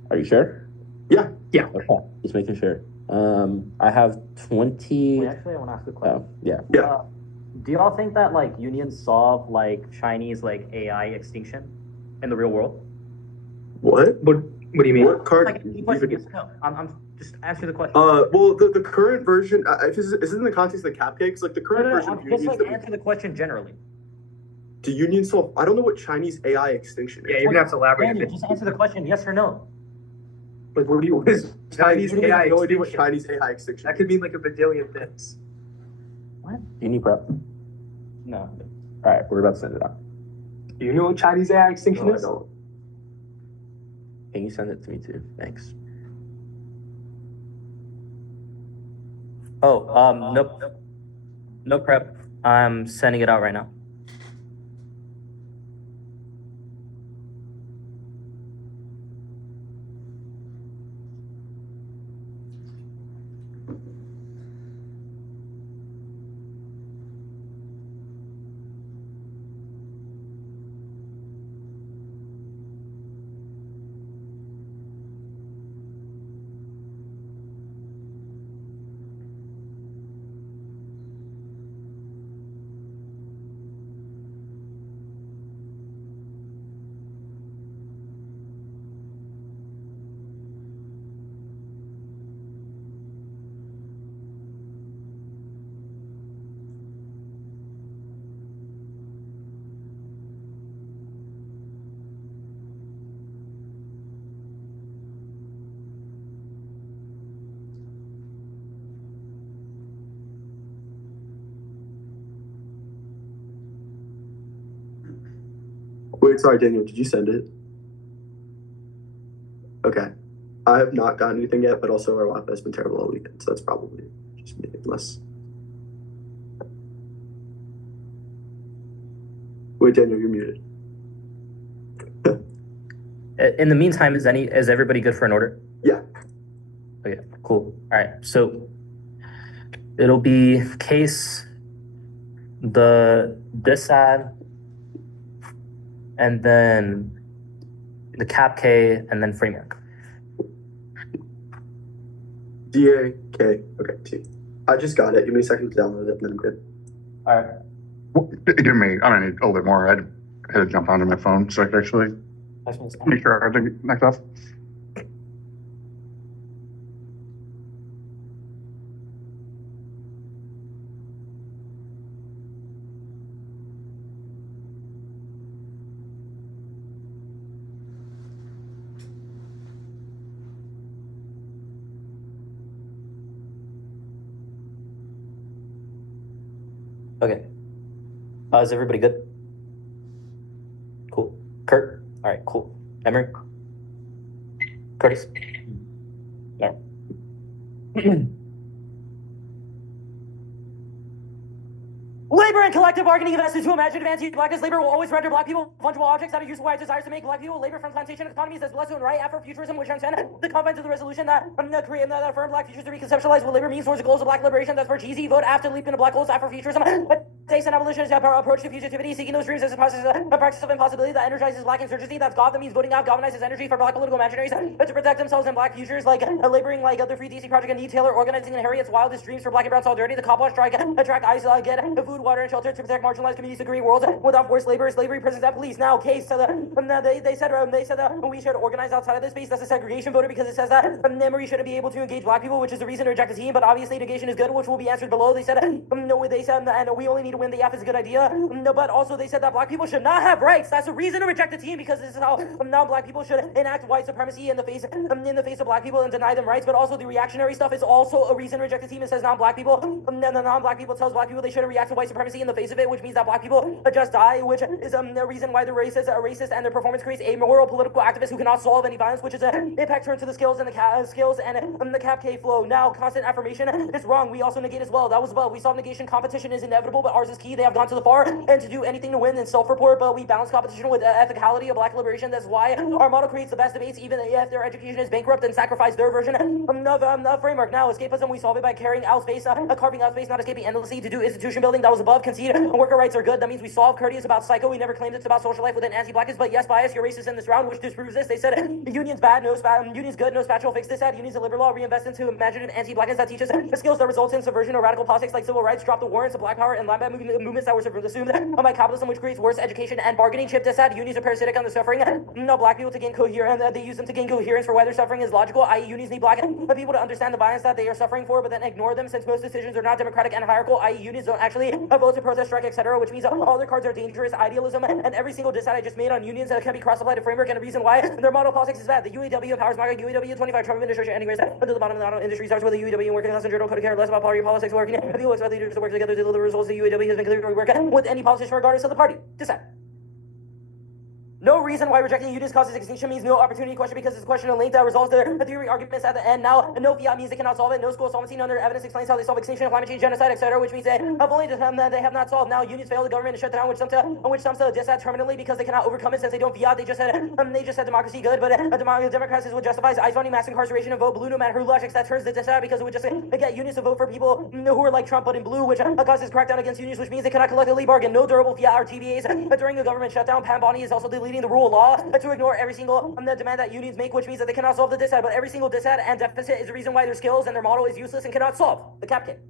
Are you sure? Yeah. Yeah. Okay. Just making sure. I have 20. Wait, actually, I want to ask a question. Oh, yeah. Yeah. Do y'all think that unions solve Chinese AI extinction in the real world? What? What do you mean? What card? Any question? Yes, no. I'm just answering the question. Well, the current version, is it in the context of the cupcakes? Like the current version of I'm just unions, answer the question generally. do unions solve? I don't know what Chinese AI extinction is. Yeah, you're gonna have to elaborate a Daniel, bit. just answer the question, yes or no. Like, what is Chinese You don't AI have no idea what extinction? Chinese AI extinction. That could mean like a badillion things. Do you need prep? No. All right, we're about to send it out. Do you know what Chinese AI extinction No, I is? don't. Can you send it to me too? Thanks. Oh, nope. No prep. I'm sending it out right now. Wait, sorry, Daniel, did you send it? Okay. I have not gotten anything yet, but also our Wi-Fi has been terrible all weekend, so that's probably just me, unless. Wait, Daniel, you're muted. In the meantime, is everybody good for an order? Yeah. Okay, cool. All right, so it'll be case, the disad, and then the cap K, and then framework. DAK. Okay, T. I just got it. Give me a second to download it, and then I'm good. All right. Well, give me, I don't need a little bit more. I had to jump onto my phone so I could actually make sure everything knocked off. Okay. Is everybody good? Cool. Kurt? All right, cool. Emory? Curtis? No. Labor and collective bargaining investors who imagine advancing blackness labor will always render black people fungible objects out of useful desires to make black people labor from plantation economies as blessed and right after futurism, which understand the confines of the resolution that affirm black futures to reconceptualize what labor means towards the goals of black liberation. That's for GZ vote after leap into black holes after futurism. States and abolitionists approach to fugitivity, seeking those dreams as a practice of impossibility that energizes black insurgency. That's God. That means voting out galvanizes energy for black political imaginaries to protect themselves in black futures, like laboring like the Free DC Project and Need Taylor organizing in Harriet's wildest dreams for black and brown solidarity. The cop wash strike, attract ice, get food, water, and shelter to protect marginalized communities to create worlds without forced labor, slavery, prisons, and police. Now, case to they said that we should organize outside of this space. That's a segregation voter because it says that Emory shouldn't be able to engage black people, which is the reason to reject the team. But obviously, negation is good, which will be answered below. They said no. They said and we only need to win. The F is a good idea. No, but also they said that black people should not have rights. That's a reason to reject the team because this is how now black people should enact white supremacy in the face of black people and deny them rights. But also the reactionary stuff is also a reason to reject the team. It says non-black people. The non-black people tells black people they shouldn't react to white supremacy in the face of it, which means that black people just die, which is a reason why they're racist, and their performance creates amoral political activists who cannot solve any violence, which is an impact turn to the skills and the cap K flow. Now, constant affirmation is wrong. We also negate as well. That was above. We solve negation. Competition is inevitable, but ours is key. They have gone to the far and to do anything to win and self-report, but we balance competition with ethicality of black liberation. That's why our model creates the best debates, even if their education is bankrupt and sacrifice their version of framework. Now, escapism, we solve it by carrying out space, carving out space, not escaping endlessly to do institution building. That was above. Concede worker rights are good. That means we solve. Courteous about psycho. We never claimed it's about social life within anti-blackness, but yes, bias, you're racist in this round, which disproves this. They said union's bad, union's good, no spatula fix this ad. Unions a liberal law, reinvest into imaginative anti-blackness that teaches the skills that result in subversion or radical politics like civil rights, drop the warrants of black power and land movements that were assumed by capitalism, which creates worse education and bargaining chip this ad. Unions are parasitic on the suffering. No black people to gain coherence, they use them to gain coherence for why their suffering is logical, i.e. unions need black people to understand the violence that they are suffering for, but then ignore them since most decisions are not democratic and hierarchical, i.e. unions don't actually vote to protest, strike, etc., which means all their cards are dangerous. Idealism and every single diss that I just made on unions can be cross-applied to framework, and the reason why their model politics is bad. The UAW empowers MAGA, UAW 25 Trump administration, anyways, until the bottom of the auto industry starts with the UAW and working class and journal code of care less about party politics working. If you expect leaders to work together to deliver results, the UAW has been clearly working with any politician regardless of the party. Dissent. No reason why rejecting unions causes extinction means no opportunity question because it's a question of length that resolves their theory arguments at the end. Now, no fiat means they cannot solve it. No school solvency, none of their evidence explains how they solve extinction, climate change, genocide, etc., which means they have only they have not solved. Now, unions fail the government to shut down, which some to diss permanently because they cannot overcome it since they don't fiat. They just said democracy good, but Democrats is what justifies ice funding, mass incarceration, and vote blue no matter who logics that turns the diss because it would just get unions to vote for people who are like Trump but in blue, which causes crackdown against unions, which means they cannot collectively bargain. No durable fiat or TBAs during the government shutdown. Pam Bondi is also deleting the rule of law to ignore every single demand that unions make, which means that they cannot solve the dissad, but every single dissad and deficit is the reason why their skills and their model is useless and cannot solve the cap kit.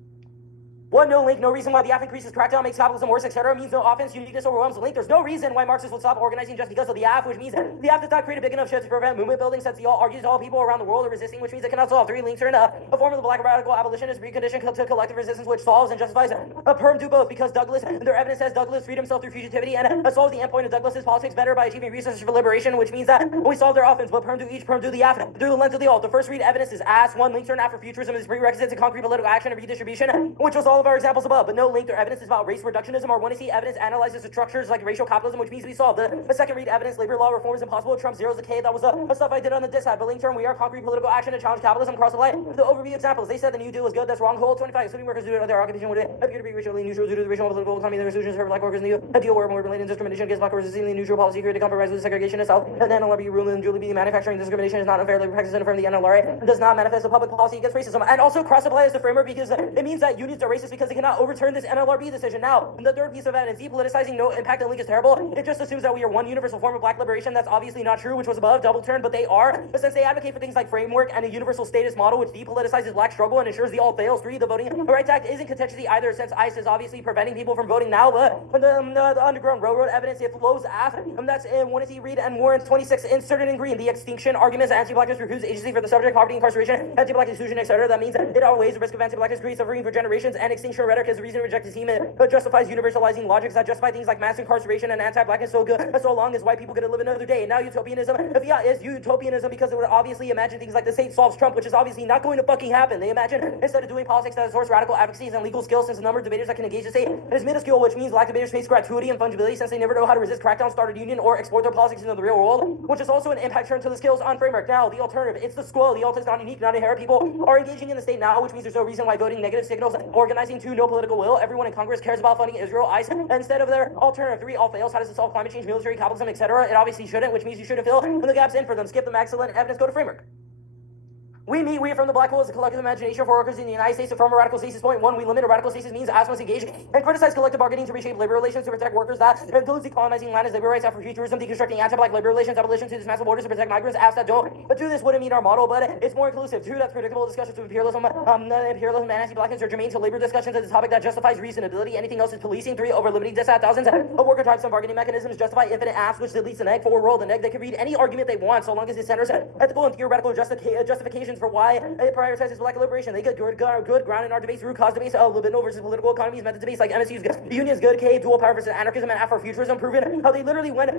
One, no link, no reason why the AF increases crackdown, makes capitalism worse, etc. means no offense, uniqueness overwhelms the link. There's no reason why Marxists will stop organizing just because of the AF, which means the AF does not create a big enough shift to prevent movement building since the all argues all people around the world are resisting, which means it cannot solve. Three links are enough. A form of the black radical abolitionist precondition to collective resistance, which solves and justifies a perm do both because Douglas, their evidence says Douglas freed himself through fugitivity and solves the endpoint of Douglas's politics better by achieving research for liberation, which means that we solve their offense, but perm do each, perm do the AF through the lens of the alt. The first read evidence is ass. One links are an after futurism is prerequisite to concrete political action and redistribution, which was all of our examples above, but no link or evidence is about race reductionism or want to see evidence analyzes the structures like racial capitalism, which means we solve the second read evidence, labor law reform is impossible, Trump zeros the K, that was the stuff I did on the diss side, but link term, we are concrete political action to challenge capitalism across the line. The overview examples, they said the New Deal is good, that's wrong, whole 25, excluding workers due to their occupation would appear to be racially neutral due to the racial and political economy, the resolutions for black workers in the deal were more related discrimination against black workers is seemingly neutral policy created to compromise with segregation itself, and the NLRB ruling and Julie B. manufacturing discrimination is not unfair labor practice and affirm the NLRA does not manifest a public policy against racism, and also cross-apply as the framework because it means that unions are racist because they cannot overturn this NLRB decision. Now, the third piece of evidence, depoliticizing no impact and link is terrible. It just assumes that we are one universal form of black liberation. That's obviously not true, which was above double turned, but they are. But since they advocate for things like framework and a universal status model, which depoliticizes black struggle and ensures the all fails. 3, the Voting Rights Act isn't contentious either, since ICE is obviously preventing people from voting now. But the Underground Railroad evidence, it flows after. That's in Winnity Reed and Warren 26 inserted in green. The extinction arguments, anti-blackness recruits agency for the subject, poverty, incarceration, anti-black exclusion, etc. That means it outweighs the risk of anti-blackness, creates suffering for generations, and extinction rhetoric is the reason to reject the team. It justifies universalizing logics that justify things like mass incarceration and anti-blackness so long as white people get to live another day. And now utopianism, is utopianism because it would obviously imagine things like the state solves Trump, which is obviously not going to fucking happen. They imagine instead of doing politics that source radical advocacies and legal skills, since the number of debaters that can engage the state is minuscule, which means black debaters face gratuity and fungibility since they never know how to resist crackdown, start a union, or export their politics into the real world, which is also an impact turn to the skills on framework. Now, the alternative, it's the squall. The alt is not unique, not inherent. People are engaging in the state now, which means there's no reason why voting negative signals, organizing to no political will. Everyone in Congress cares about funding Israel, ICE, instead of their alternative 3, all fails. How does it solve climate change, military capitalism, etc.? It obviously shouldn't, which means you shouldn't fill the gaps in for them. Skip them, excellent evidence, go to framework. We affirm the black hole as a collective imagination for workers in the United States. Affirm a radical stasis. Point 1, we limit a radical stasis means as must engage and criticize collective bargaining to reshape labor relations to protect workers. That includes decolonizing land as labor rights, Afrofuturism, deconstructing anti-black labor relations, abolition to dismantle borders to protect migrants. Apps that don't do this wouldn't meet our model, but it's more inclusive. 2, that's predictable. Discussions of imperialism, imperialism and anti-blackness are germane to labor discussions as a topic that justifies reasonability. Anything else is policing. 3, over limiting this at thousands of worker types and bargaining mechanisms justify infinite apps, which deletes an egg. 4, roll the egg. They can read any argument they want so long as it centers ethical and theoretical justifications for why it prioritizes black liberation. They get good ground in our debates, root cause debates, libidinal versus political economies, method debates like MSU's good, unions good, K, dual power versus anarchism, and Afrofuturism, proven how they literally went,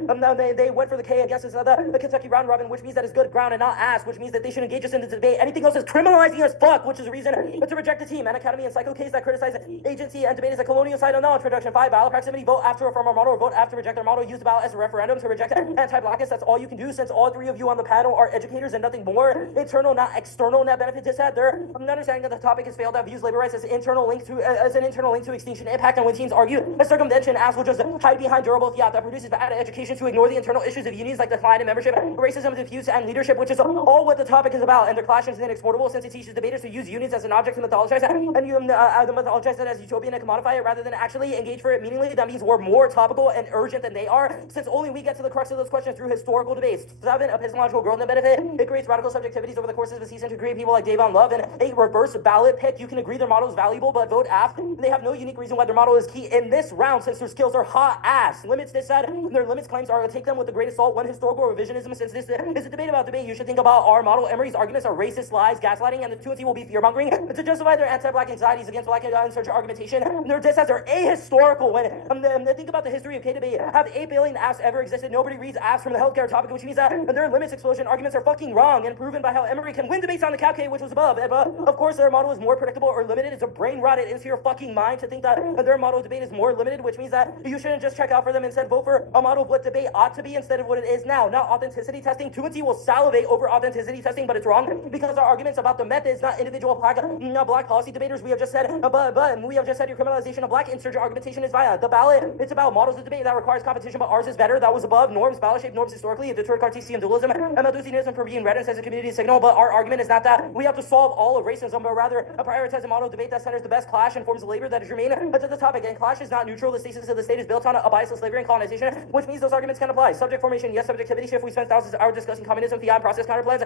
they went for the K against the Kentucky round robin, which means that it's good ground and not ass, which means that they should engage us in the debate. Anything else is criminalizing as fuck, which is a reason to reject the team. An academy and psycho case that criticize agency and debate is a colonial side of knowledge production. 5, ballot proximity, vote after reform our model or vote after reject our model. Use the ballot as a referendum to reject anti-blackness. That's all you can do, since all 3 of you on the panel are educators and nothing more. Internal, not external net benefit is that they're understanding that the topic has failed to have used labor rights as an internal link to extinction impact, and when teams argue a circumvention, as will just hide behind durable fiat that produces bad education to ignore the internal issues of unions like decline in membership, racism, diffuse, and leadership, which is all what the topic is about. And their clash is inexportable since it teaches debaters to use unions as an object to mythologize and you mythologize it as utopian and commodify it rather than actually engage for it meaningfully. That means we're more topical and urgent than they are, since only we get to the crux of those questions through historical debates. 7, epistemological growth and benefit. It creates radical subjectivities over the courses of a season to create people like Davon Love. And 8, reverse ballot pick. You can agree their model is valuable, but vote after. They have no unique reason why their model is key in this round, since their skills are hot ass. Limits this said, their limits claims are to take them with the greatest salt. 1, historical revisionism. Since this is a debate about debate, you should think about our model. Emory's arguments are racist lies, gaslighting, and the 2 and C will be fear-mongering to justify their anti-black anxieties against black insurgent argumentation. Their diss are ahistorical. When think about the history of K debate, have 8 billion apps ever existed? Nobody reads apps from the healthcare topic, which means that their limits explosion arguments are fucking wrong and proven by how Emory can win debates on the Cap K, which was above. Of course, their model is more predictable or limited. It's a brain rotted into your fucking mind to think that their model of debate is more limited, which means that you shouldn't just check out for them. Instead, vote for a model of what debate ought to be instead of what it is now. Not authenticity testing. 2 and T will salivate over authenticity testing, but it's wrong because our arguments about the methods, not individual black policy debaters. We have just said, but we have just said your criminalization of black insurgent argumentation is via the ballot. It's about models of debate that requires competition, but ours is better. That was above. Norms, ballot-shaped norms historically, it deterred Cartesian dualism and Malthusianism for being read as a community signal. But our argument is not that we have to solve all of racism, but rather prioritize a model of debate that centers the best clash and forms of labor that is germane to the topic. And clash is not neutral. The stasis of the state is built on a bias of slavery and colonization, which means those arguments can apply. Subject formation, yes. Subjectivity shift. We spent thousands of hours discussing communism, fiat, and process counterplans,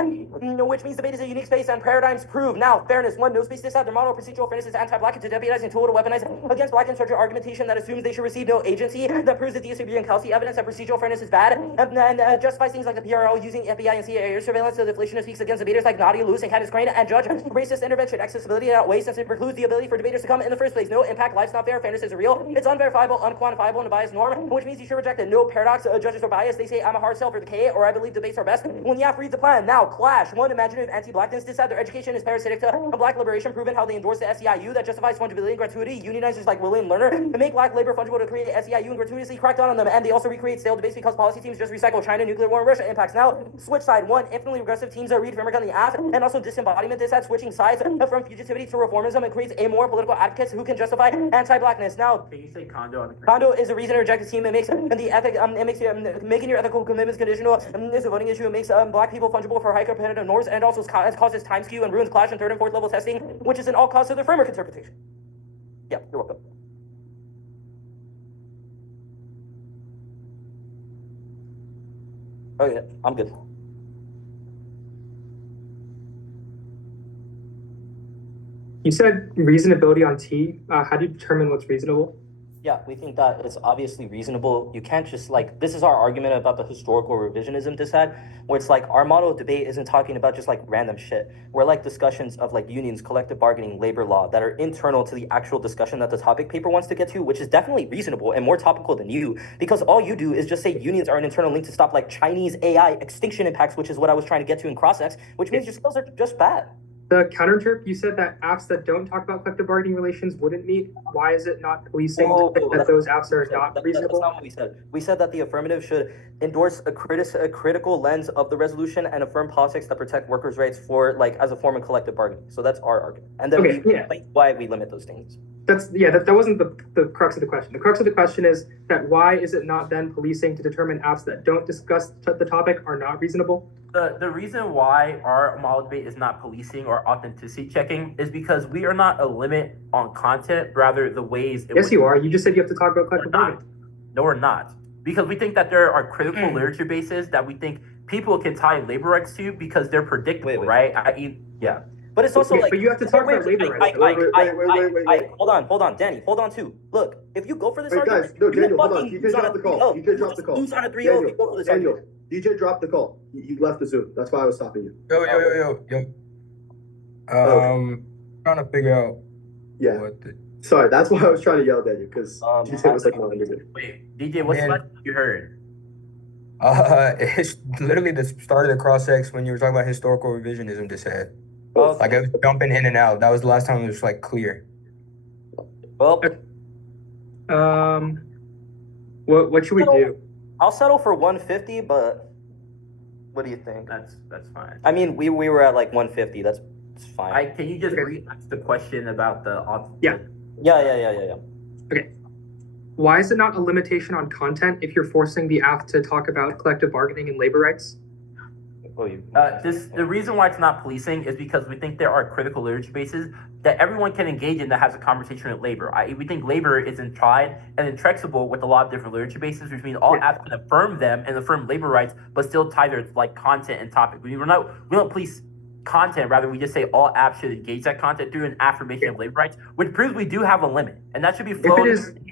which means debate is a unique space and paradigms prove. Now, fairness. 1, no space decide. Their model of procedural fairness is anti-black. It's a deputizing tool to weaponize against black insurgent argumentation that assumes they should receive no agency. That proves that the and Kelsey evidence that procedural fairness is bad and justifies things like the PRL using FBI and CIA surveillance. The deflationist speaks against debaters like Nadia body loose and cat is crane and judge racist intervention. Accessibility outweighs since it precludes the ability for debaters to come in the first place. No impact, life's not fair, fairness is real. It's unverifiable, unquantifiable, and a biased norm, which means you should reject it. No paradox, judges are biased. They say I'm a hard sell for the K, or I believe debates are best. When Yaf reads the plan, now clash. One, imaginative anti-blackness decide their education is parasitic to black liberation, proven how they endorse the SEIU that justifies fungibility and gratuity. Unionizers like William Lerner to make black labor fungible to create SEIU and gratuitously crack down on them. And they also recreate stale debates because policy teams just recycle China, nuclear war, and Russia impacts. Now, switch side. One, infinitely regressive teams that read framework on the app and also disembodiment. This at switching sides from fugitivity to reformism and creates amoral political advocates who can justify anti-blackness. Now, Can you say condo on the condo is a reason to reject a team. It makes the ethic. It makes making your ethical commitments conditional. Is a voting issue. It makes black people fungible for high competitive norms, and also causes time skew and ruins clash and third and fourth level testing, which is an all cost of the framework interpretation. Yeah, you're welcome. Oh yeah, I'm good. You said reasonability on T. How do you determine what's reasonable? Yeah, we think that it's obviously reasonable. You can't just like, this is our argument about the historical revisionism dissent, where it's like our model of debate isn't talking about just like random shit. We're like discussions of like unions, collective bargaining, labor law that are internal to the actual discussion that the topic paper wants to get to, which is definitely reasonable and more topical than you, because all you do is just say unions are an internal link to stop like Chinese AI extinction impacts, which is what I was trying to get to in cross-ex, which means your skills are just bad. The counter-interp, you said that apps that don't talk about collective bargaining relations wouldn't meet. Why is it not policing that those apps are not reasonable? That's not what we said. We said that the affirmative should endorse a critical lens of the resolution and affirm politics that protect workers' rights for like as a form of collective bargaining. So that's our argument. And then we explain why we limit those things. That wasn't the crux of the question. The crux of the question is that why is it not then policing to determine apps that don't discuss the topic are not reasonable? The reason why our model debate is not policing or authenticity checking is because we are not a limit on content, rather the ways. Yes, you are. You just said you have to talk about collective bargaining. No, we're not. Because we think that there are critical literature bases that we think people can tie labor rights to because they're predictable, right? Yeah. But it's also like. But you have to talk about labor rights. Wait. Hold on, Danny. Hold on too. Look, if you go for this argument, guys, no, Daniel, hold on. DJ dropped the call. DJ dropped the call. Lose on a 3-0 if you go for this argument. DJ dropped the call. He left the Zoom. That's why I was stopping you. Yo. Trying to figure out. Yeah. What the... Sorry, that's why I was trying to yell at you because DJ was like, "No, I'm good." Wait, DJ, what's the last you heard? It's literally the start of the cross-ex when you were talking about historical revisionism dissent. Like I was jumping in and out. That was the last time it was like clear. Well, what should we do? I'll settle for 150, but what do you think? That's fine. I mean, we were at like 150. That's fine. Can you just re-ask the question about the Yeah. Okay. Why is it not a limitation on content if you're forcing the app to talk about collective bargaining and labor rights? The reason why it's not policing is because we think there are critical literature bases that everyone can engage in that has a conversation with labor. We think labor is tried and intrexable with a lot of different literature bases, which means all apps can affirm them and affirm labor rights, but still tie their like content and topic. We don't police content, rather we just say all apps should engage that content through an affirmation of labor rights, which proves we do have a limit, and that should be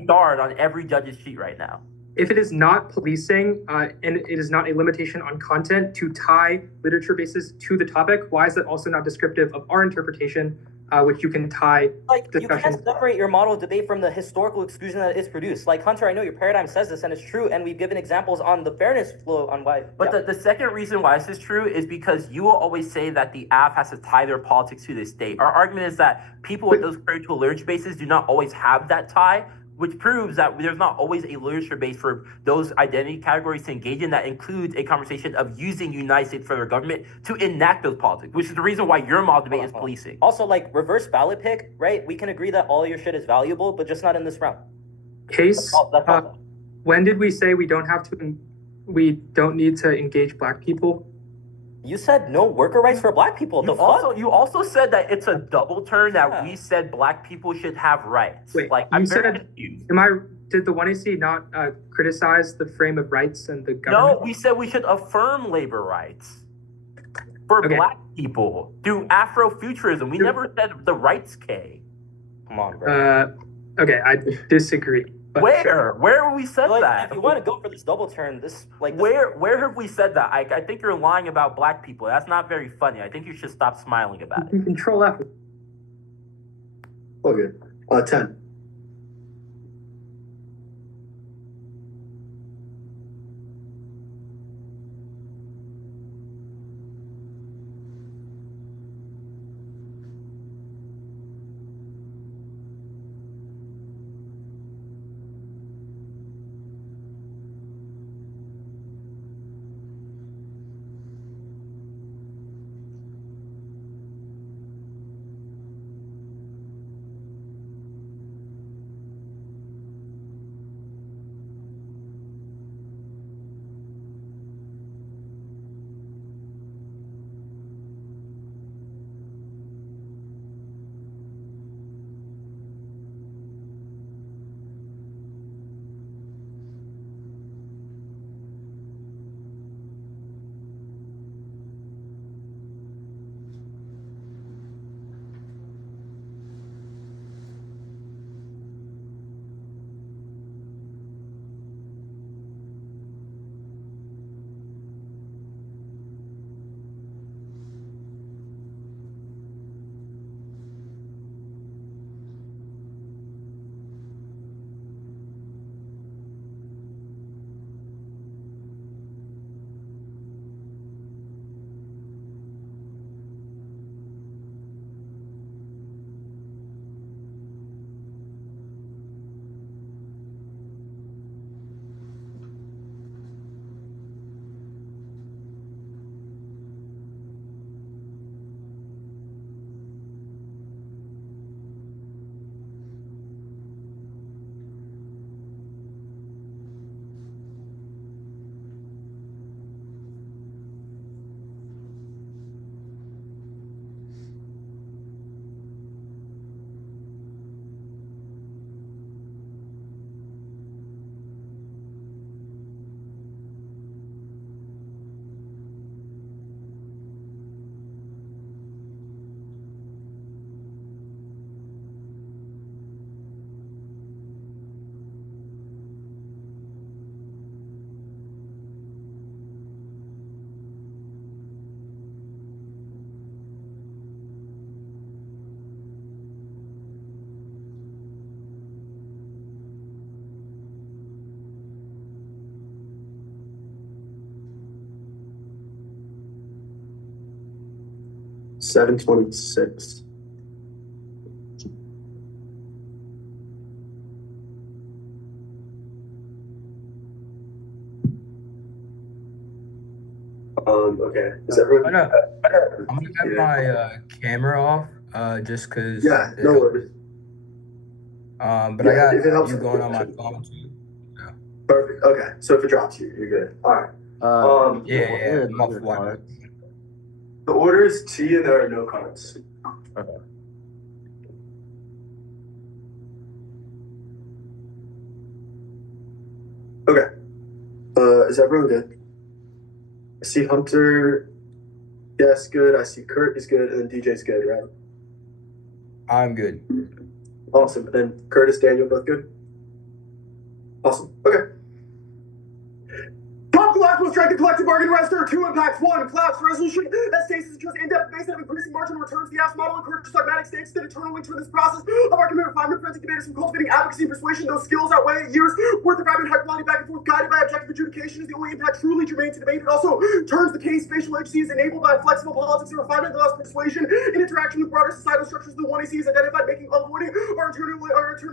starred on every judge's sheet right now. If it is not policing and it is not a limitation on content to tie literature bases to the topic, why is that also not descriptive of our interpretation, which you can tie discussion? You can't separate your model of debate from the historical exclusion that is produced. Like, Hunter, I know your paradigm says this, and it's true, and we've given examples on the fairness flow on why. But the second reason why this is true is because you will always say that the app has to tie their politics to the state. Our argument is that people with those critical literature bases do not always have that tie, which proves that there's not always a literature base for those identity categories to engage in that includes a conversation of using the United States federal government to enact those politics, which is the reason why your model debate is policing. Also, like, reverse ballot pick, right? We can agree that all your shit is valuable, but just not in this round. Case, that's all. When did we say we don't need to engage Black people? You said no worker rights for Black people. You also said that it's a double turn that we said Black people should have rights. Wait, like you said, did the 1AC not criticize the frame of rights and the government? No, we said we should affirm labor rights for Black people through Afrofuturism. We never said the rights K. Come on, bro. Okay, I disagree. Where have we said Like, that? if you want to go for this double turn, Where have we said that? I think you're lying about black people. That's not very funny. I think you should stop smiling about it. Control F. Oh, good. 10. $7.26. Okay. Is everyone? I'm gonna have my camera off, just cause. Yeah, no worries. But Yeah, I got if it helps, you going on my phone too. Perfect. Okay. So if it drops you, you're good. All right. Yeah. Multiple cards. The order is T and there are no cards. Okay. Okay. Is everyone good? I see Hunter. Yes, good. I see Kurt is good, and then DJ's good, right? I'm good. Awesome. And then Curtis, Daniel, both good? Awesome. Okay. Top Galactical Strike the Collective Bargain Register, 2 impacts, 1 collapse resolution that states its interest in-depth base of increasing margin returns the apps model encourages dogmatic states that eternal link to this process of argument refinement forensic debaters from cultivating advocacy and persuasion. Those skills outweigh years worth of rapid high quality back and forth guided by objective adjudication is the only impact truly germane to debate. It also turns the case spatial agency is enabled by flexible politics and refinement that allows persuasion in interaction with broader societal structures of the one AC is identified, making avoiding our internal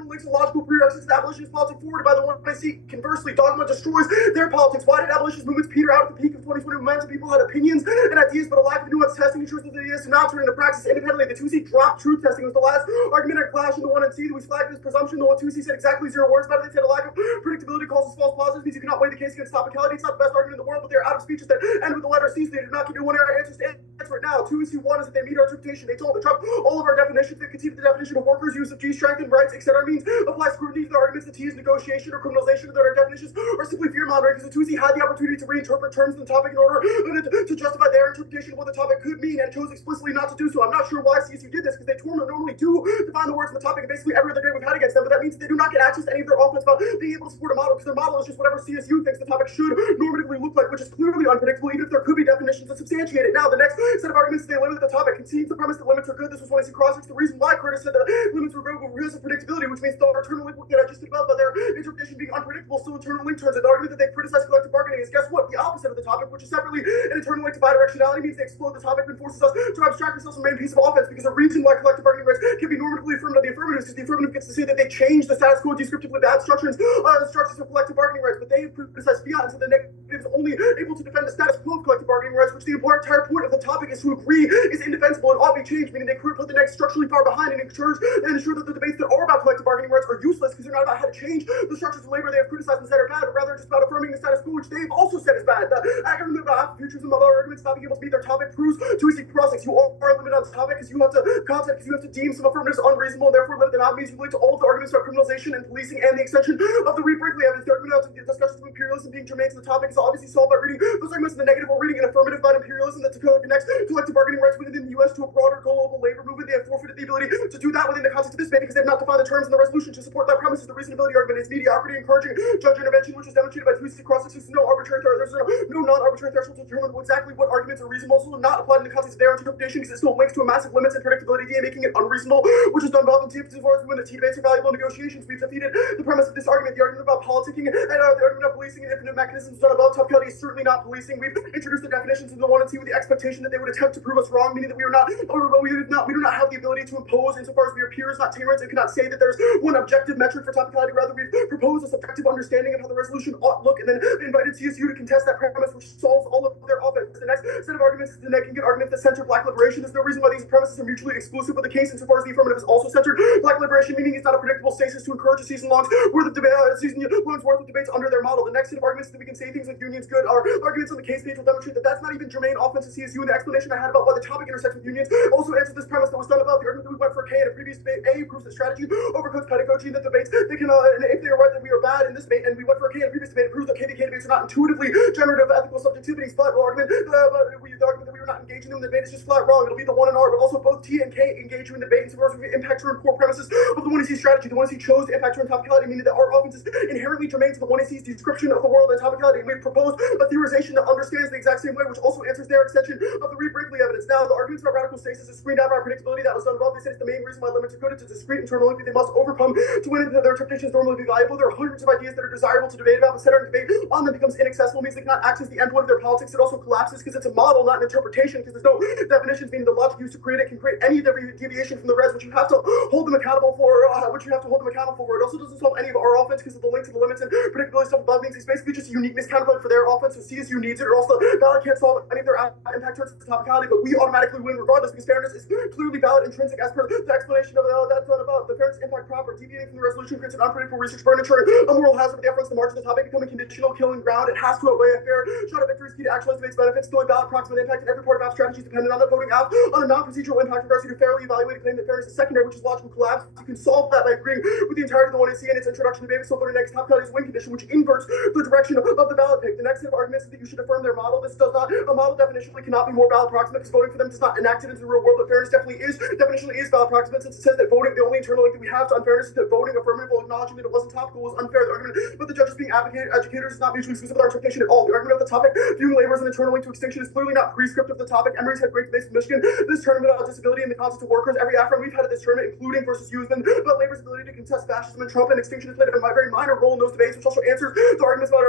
links and logical prerequisites to abolitionist politics forwarded by the one AC. Conversely, dogma destroys their politics. Why did abolitionist movements peter out at the peak of 2020 momentum? People had opinions and ideas, but a lack of nuance testing the truth of the ideas to not turn into practice independently. The 2C dropped truth testing was the last argument in clash, and the 1 and C that was flagged as presumption. The 2C said exactly 0 words about it. They said a lack of predictability causes false positives, means you cannot weigh the case against topicality. It's not the best argument in the world, but they're out of speeches that end with the letter C, so they did not give you one answer to answer it now. 2C1 is that they meet our interpretation. They told the Trump all of our definitions. They conceded the definition of workers' use of G, strengthened rights, etc. means apply scrutiny to the arguments. The T is negotiation or criminalization, that our definitions are simply fear mongering because the 2C had the opportunity to reinterpret separate terms in the topic in order to justify their interpretation of what the topic could mean, and chose explicitly not to do so. I'm not sure why CSU did this, because they normally do define the words of the topic basically every other day we've had against them, but that means that they do not get access to any of their offense about being able to support a model, because their model is just whatever CSU thinks the topic should normatively look like, which is clearly unpredictable, even if there could be definitions to substantiate it. Now, the next set of arguments is they limit the topic, concedes the premise that limits are good. This was when I see cross-checks. The reason why Curtis said that limits were good was because of predictability, which means the eternal link that I just developed by their interpretation being unpredictable, so eternal link turns it. The argument that they criticize collective bargaining is, guess what? The opposite of the topic, which is separately an eternal link to bidirectionality, means they explode the topic and forces us to abstract ourselves from the main piece of offense, because the reason why collective bargaining rights can be normatively affirmed by the affirmative is because the affirmative gets to say that they change the status quo descriptively bad structures of collective bargaining rights, but they criticize fiat, and so the negative is only able to defend the status quo of collective bargaining rights, which the entire point of the topic is to agree is indefensible and ought to be changed, meaning they put the next structurally far behind and ensure that the debates that are about collective bargaining rights are useless, because they're not about how to change the structures of labor they have criticized and said are bad, but rather just about affirming the status quo, which they've also said is bad. I can remember half the futurism of our arguments not being able to meet their topic proves to a cross-ex. You are limited on topic because you have to deem some affirmatives unreasonable, and therefore limit them out, means you relate to all of the arguments about criminalization and policing and the extension of the Reed-Brinkley evidence. The argument about the discussions of imperialism being germane to the topic is obviously solved by reading those arguments in the negative, or reading an affirmative about imperialism that connects collective bargaining rights within the U.S. to a broader global labor movement. They have forfeited the ability to do that within the context of this debate because they have not defined the terms in the resolution to support that premise. Is the reasonability argument is mediocrity encouraging judge intervention, which is demonstrated by 2 cross-sections. No arbitrary there's no non-arbitrary threshold to determine exactly what arguments are reasonable. Also not applied in the context of their interpretation because it still links to a massive limits and predictability idea, making it unreasonable, which is done both in as far as when the T debates are valuable negotiations. We've defeated the premise of this argument. The argument about politicking and the argument about policing and infinite mechanisms done above top is certainly not policing. We've introduced the definitions of the 1 and 2 with the expectation that they would attempt to prove us wrong, meaning that we do not have the ability to impose insofar as we are peers, not tyrants, and cannot say that there's one objective metric for topicality. Rather, we've proposed a subjective understanding of how the resolution ought look, and then invited CSU to contest that premise, which solves all of their offense. The next set of arguments is the Neckington argument that center black liberation. There's no reason why these premises are mutually exclusive with the case insofar as the affirmative is also centered black liberation, meaning it's not a predictable stasis to encourage a season-long worth of debates under their model. The next set of arguments that we can say things like unions good are arguments on the case page will demonstrate that that's not even germane offense to CSU, and the explanation I had about why the topic intersects with unions also answers this premise that was done about the argument that we went for K in a previous debate. A proves that strategy overcomes pedagogy, and that debates they can and if they are right that we are bad in this debate, and we went for K in a previous debate, it proves that KVK debates are not intuitively generative ethical subjectivities. But the argument that we were not engaging in the debate is just flat wrong. It'll be the 1 and R, but also both T and K engage you in debate insofar as we impact turn core premises of the 1AC strategy. The 1AC chose to impact turn topicality, meaning that our offense is inherently germane to the 1AC's description of the world and topicality, and we've proposed a theorization that understands the exact same way, which also answers their extension of the Reed-Brinkley evidence. Now, the arguments about radical stasis is screened out by predictability that was done above. They said it's the main reason why limits are good. It's a discrete internal link that they must overcome to win into their interpretations normally be valuable. There are hundreds of ideas that are desirable to debate about, but centering debate on them becomes inaccessible, means they cannot access the endpoint of their politics. It also collapses because it's a model, not an interpretation, because there's no definitions, meaning the logic used to create it can create any deviation from the res, which you have to hold them accountable for, It also doesn't solve any of our offense because of the link to the limits and predictability stuff above means it's basically just a uniqueness counterpoint for their offense, so CSU needs it, or else the ballot can't solve any of their impact terms of topicality, but we automatically win regardless because fairness is clearly valid intrinsic as per the explanation of that's done above. The fairness impact proper, deviating from the resolution creates an unpredictable research furniture, a moral hazard with the efforts to march of the topic becoming conditional, killing ground. It has to outweigh a fair shot of victory is key to actualize debate's benefits. The only valid proximate impact in every part of app strategy is dependent on the voting app. On a non-procedural impact regards you to fairly evaluate a claim that fairness is secondary, which is logical collapse. You can solve that by agreeing with the entirety of the 1AC and its introduction to Davis Silver and next topicality is win condition, which inverts the direction of the ballot pick. The next set of arguments is that you should affirm their model. This does not, a model definitionally cannot be more valid proximate because voting for them does not enact it into the real world, but fairness definitionally is valid proximate since it says that voting, the only internal link that we have to unfairness is that voting affirmative while acknowledging that it wasn't topical was unfair. The argument but the judges being educators is not mutually exclusive with our interpretation at all. The argument of the topic viewing labor as an internal link to extinction is clearly not prescriptive of the topic. Emory's had great debates with Michigan. This tournament about disability and the concept of workers, every AFRAM we've had at this tournament, including versus Usman, about labor's ability to contest fascism and Trump and extinction has played a very minor role in those debates, which also answers the arguments about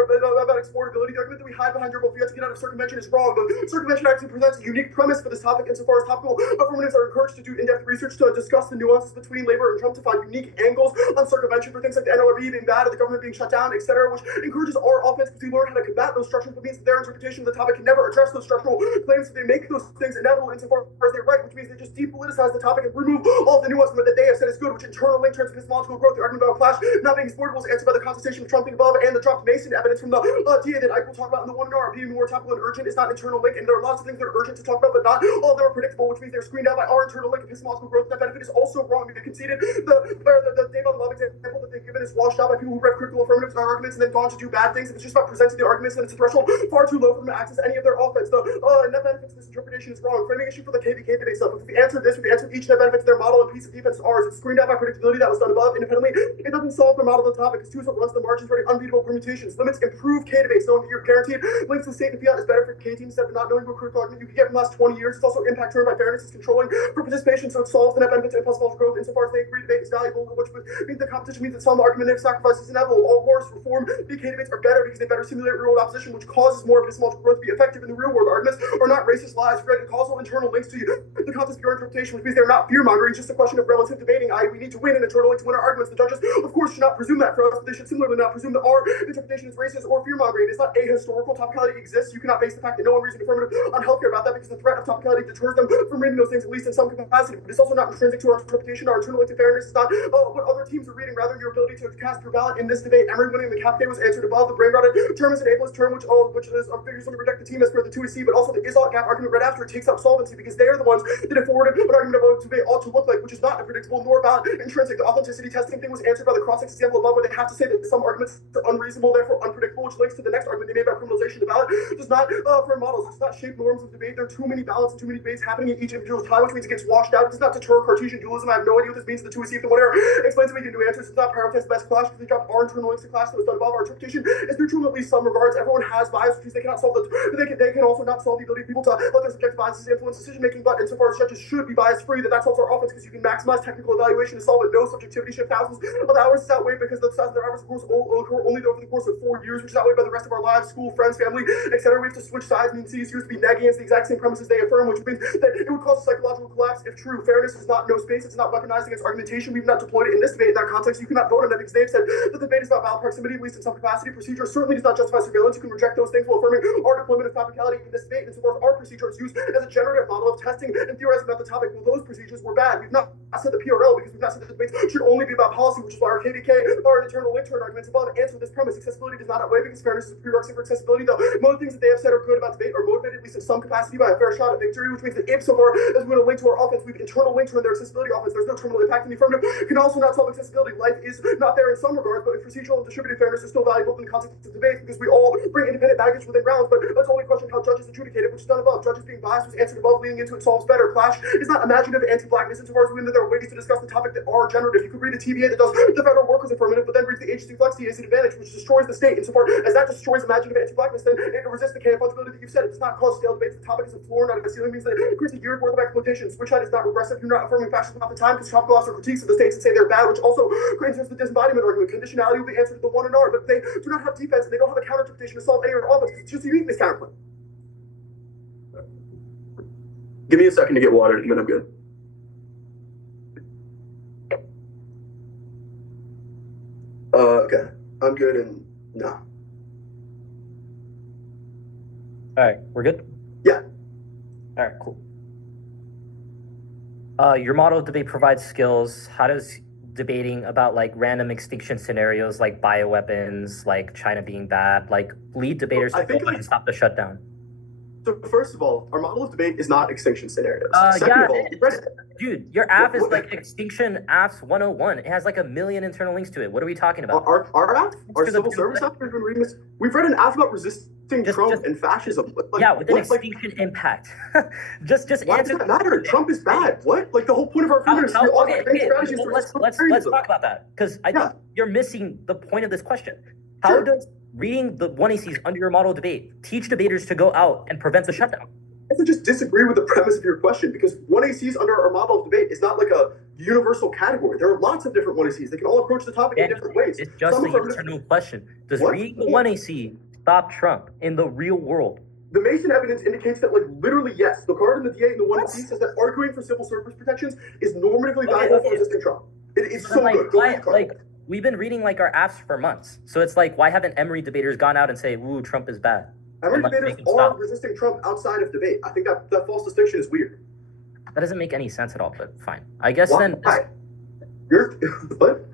exportability. The argument that we hide behind durable fiat to get out of circumvention is wrong. The circumvention actually presents a unique premise for this topic insofar as topical affirmatives are encouraged to do in-depth research to discuss the nuances between labor and Trump to find unique angles on circumvention for things like the NLRB being bad or the government being shut down, etc., which encourages our offense because we learn how to combat those structures, but means that their interpretation of the topic can never address those structural claims, so they make those things inevitable insofar as they're right, which means they just depoliticize the topic and remove all the nuance that they have said is good, which in turn link turns epistemological growth. The argument about Flash not being exportable is answered by the contestation of Trump being above and the dropped Mason the evidence from the TA that Ike will talk about in the 1R being more topical and urgent is not internal link, and there are lots of things that are urgent to talk about, but not all of them are predictable, which means they're screened out by our internal link epistemological growth. That benefit is also wrong. They conceded the David Love example that they've given is washed out by people who read critical affirmatives and arguments and then gone to do bad things. If it's just about presenting the arguments, then it's a threshold far too low for them to access any of their offense. The net benefits of this interpretation is wrong. Framing issue for the KVK debate stuff. If we answered this, we've answered each net benefit to their model and piece of defense is ours. It's screened out by predictability that was done above independently. It doesn't solve the model of the topic. It's too what runs the margins for unbeatable permutations. Limits improve K debates, knowing that you're guaranteed links to the state and fiat is better for K teams instead of not knowing what critical argument you can get from the last 20 years. It's also impact turned by fairness. It's controlling for participation, so it solves the net benefits and possible growth insofar as they agree debate is valuable, which means the competition means that some argumentative sacrifice is inevitable. All wars, reform, BK debates are better because they better simulate real world opposition, which causes more epistemological growth to be effective in the real world. Arguments are not racist lies, creating causal internal links to the context of your interpretation, which means they're not fear mongering. It's just a question of relative debating. We need to win an internal link to win our arguments. The judges, of course, should not presume that for us, but they should similarly not presume that our interpretation is racist or fear mongering. It's not ahistorical. Topicality exists. You cannot base the fact that no one reads an affirmative on healthcare about that because the threat of topicality deters them from reading those things, at least in some capacity. But it's also not intrinsic to our interpretation. Our internal link to fairness is not what other teams are reading, rather your ability to cast your ballot in this debate. Emory winning the cap was answered above. The brain rotted term is an ableist term, which is figures when to reject the team as per the 2EC, but also the is-ought gap argument right after it takes up solvency because they are the ones that have forwarded what argument about debate ought to look like, which is not unpredictable nor about intrinsic. The authenticity testing thing was answered by the cross example above, where they have to say that some arguments are unreasonable, therefore unpredictable, which links to the next argument they made about criminalization. The ballot does not for models, it's not shape norms of debate. There are too many ballots and too many debates happening at each individual time, which means it gets washed out. It does not deter Cartesian dualism. I have no idea what this means to the 2EC. If the winner explains to me, you can do answers. It's not prioritize the best clash because they dropped our internal links to clash that was done above. Our interpretation is true in at least some regards. Everyone has bias, which means they cannot solve they can also not solve the ability of people to let their subjective biases influence decision making. But insofar as judges should be bias free, that solves our offense because you can maximize technical evaluation to solve it. No subjectivity shift thousands of hours is outweighed because the size of their hours, of course, occur only over the course of 4 years, which is outweighed by the rest of our lives, school, friends, family, etc. We have to switch sides, means CSUs to be negging against the exact same premises they affirm, which means that it would cause a psychological collapse if true. Fairness is not no space. It's not weaponized against argumentation. We've not deployed it in this debate in that context. You cannot vote on that because they've said that the debate is about ballot proximity, at least in some capacity. Procedure certainly does not justify surveillance. You can reject those things while affirming our deployment of topicality in this debate. And so far as our procedure is used as a generative model of testing and theorizing about the topic, well, those procedures were bad. We've not said the PRL because we've not said that debates should only be about policy, which is why our KVK, our internal link turn arguments above answer this premise. Accessibility does not outweigh because fairness is a prerequisite for accessibility. Though most things that they have said are good about debate are motivated, at least in some capacity, by a fair shot at victory, which means that if so far as we want to link to our offense, we've internal linked to their accessibility offense. There's no terminal impact in the affirmative. Can also not solve accessibility. Life is not there in some regards, but procedural and distributed fairness is still valuable in the context of debate because we all bring independent baggage within rounds. But that's only a question how judges adjudicate it, which is done above. Judges being biased was answered above, leading into it solves better. Clash is not imaginative anti-blackness insofar as we know there are ways to discuss the topic that are generative. You could read a TVA that does the federal workers affirmative, but then reads the agency flex TA as an advantage, which destroys the state. Insofar as that destroys imaginative anti-blackness, then it resists the KF fungibility that you've said. It does not cause stale debates. The topic is a floor, not a ceiling. Means that it creates a year's worth of exploitation. Switch side is not regressive. You're not affirming fascism half the time because topical officer critiques of the states and say they're bad, which also creates the disembodiment argument. Conditionality will be answered to the 1 and R, but they do not have defense and they don't have a counter interpretation to solve any of their offense. It's just a uniqueness counterpoint. Give me a second to get water and then I'm good. Okay. I'm good and no. All right, we're good? Yeah. All right, cool. Your model of debate provides skills. How does debating about like random extinction scenarios like bioweapons, like China being bad, like lead debaters to go and stop the shutdown? So first of all, our model of debate is not extinction scenarios. Second Yeah, of all, dude, your app is like Extinction Apps 101. It has like a million internal links to it. What are we talking about? Our app, our civil service app, we've been reading this. We've read an app about resisting Trump and fascism. Like, yeah, with an extinction impact. just why answer. does that matter? Trump is bad. What? Like the whole point of our freedom is well, let's talk about that because I think you're missing the point of this question. How does reading the 1ACs under your model of debate teach debaters to go out and prevent the shutdown? I have to just disagree with the premise of your question because 1ACs under our model of debate is not like a universal category. There are lots of different 1ACs. They can all approach the topic in different ways. It's just a internal question. Does reading the 1AC stop Trump in the real world? The Mason evidence indicates that, like, literally, yes. The card in the DA and the 1AC says that arguing for civil service protections is normatively valuable for resisting Trump. It's so good. Go read the card. We've been reading like our apps for months. So it's like, why haven't Emory debaters gone out and say, ooh, Trump is bad? Emory debaters are resisting Trump outside of debate. I think that false distinction is weird. That doesn't make any sense at all, but fine. I guess why? then... You're... What?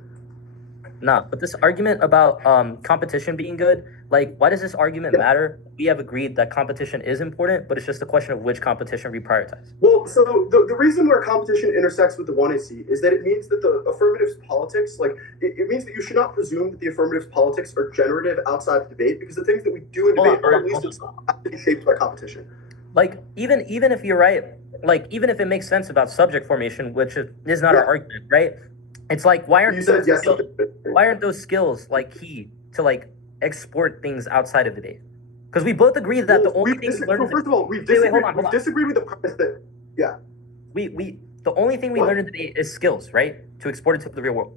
Nah, but this argument about competition being good, like, why does this argument matter? We have agreed that competition is important, but it's just a question of which competition we prioritize. Well, so the reason where competition intersects with the 1AC is that it means that the affirmatives politics, like, it means that you should not presume that the affirmatives politics are generative outside of debate, because the things that we do in debate are at least shaped by competition. Like, even if you're right, like, even if it makes sense about subject formation, which is not our argument, right? It's like, why aren't those skills like key to like export things outside of debate? Because we both agree that the only thing we learned. First of all, we've disagreed with the premise that the only thing we learn in debate is skills, right? To export it to the real world.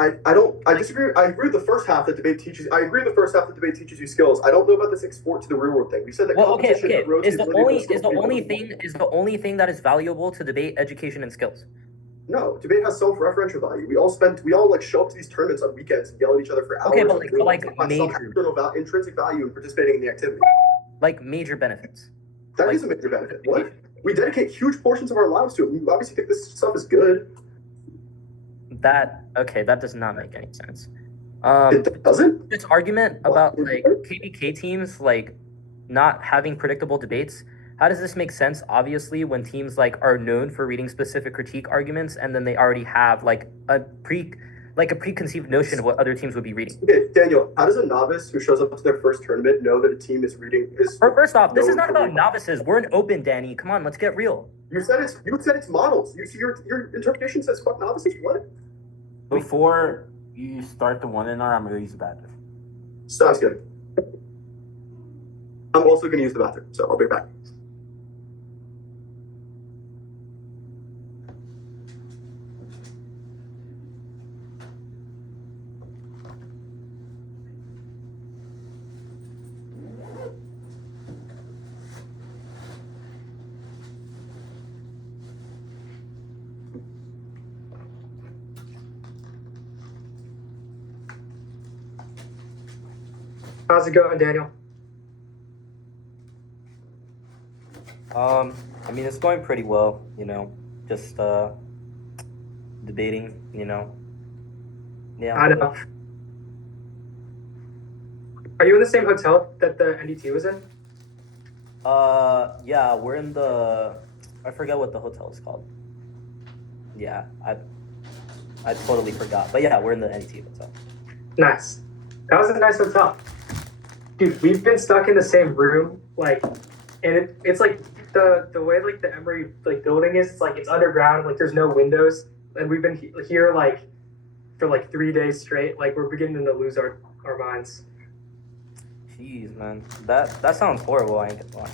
I disagree. I agree with the first half that debate teaches. I agree with the first half that debate teaches you skills. I don't know about this export to the real world thing. We said that competition is the only thing that is valuable to debate education and skills. No, debate has self-referential value. We all like show up to these tournaments on weekends and yell at each other for hours. Okay, but like major intrinsic value in participating in the activity. Like major benefits. That is a major benefit. What? We dedicate huge portions of our lives to it. We obviously think this stuff is good. That does not make any sense. It doesn't? This argument about like KBK teams like not having predictable debates. How does this make sense? Obviously, when teams like are known for reading specific critique arguments, and then they already have like a preconceived notion of what other teams would be reading. Okay, Daniel, how does a novice who shows up to their first tournament know that a team is reading? First off, this is not about novices. We're an open, Danny. Come on, let's get real. You said it's models. Your interpretation says fuck novices. What? Before you start the 1NR, I'm gonna use the bathroom. Sounds good. I'm also gonna use the bathroom, so I'll be back. How's it going, Daniel? I mean, it's going pretty well, you know, just debating, you know. Yeah. I know. Are you in the same hotel that the NDT was in? Yeah, we're in I forget what the hotel is called. Yeah, I totally forgot. But yeah, we're in the NDT hotel. Nice. That was a nice hotel. Dude, we've been stuck in the same room, like, and it's like the way like the Emory like building is. It's like it's underground, like there's no windows, and we've been here like for like 3 days straight. Like we're beginning to lose our minds. Jeez, man, that sounds horrible. I ain't gonna lie.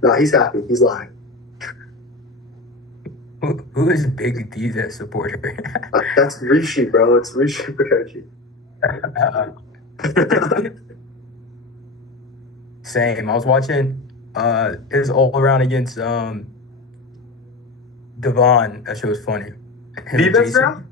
No, he's happy. He's lying. Who is Big D that supporter? That's Rishi, bro. It's Rishi Bakerji. Same. I was watching his all around against Devon. That shit was funny. Viva's round?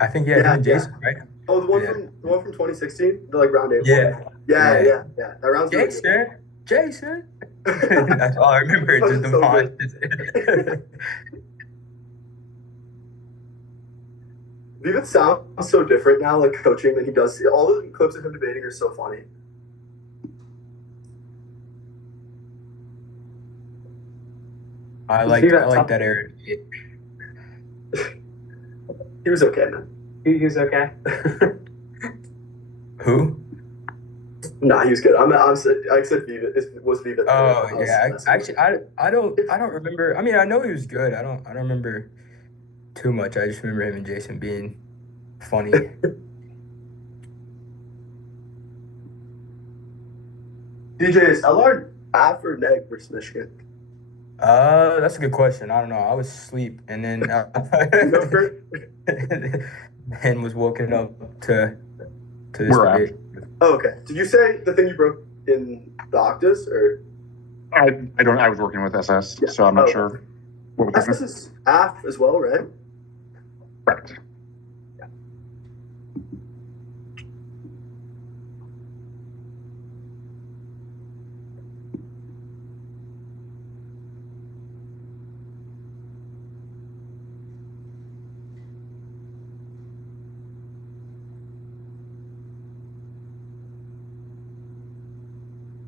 I think him and Jason, right? Oh, the one from 2016, the like round 8. Yeah. That round's Jason. That's all I remember. Just Devon. Viva sounds so different now, like coaching than he does. All the clips of him debating are so funny. I like that era. He was okay, man. He was okay. Who? Nah, he was good. I said Viva. It was Viva. Oh yeah. Actually, I don't remember. I mean, I know he was good. I don't remember too much. I just remember him and Jason being funny. DJ, is LR half or neg versus Michigan? That's a good question. I don't know. I was asleep and then and was woken up to this debate. Oh, okay. Did you say the thing you broke in the octas or? I don't. I was working with SS, so I'm not sure. What was SS is AF as well, right? Correct.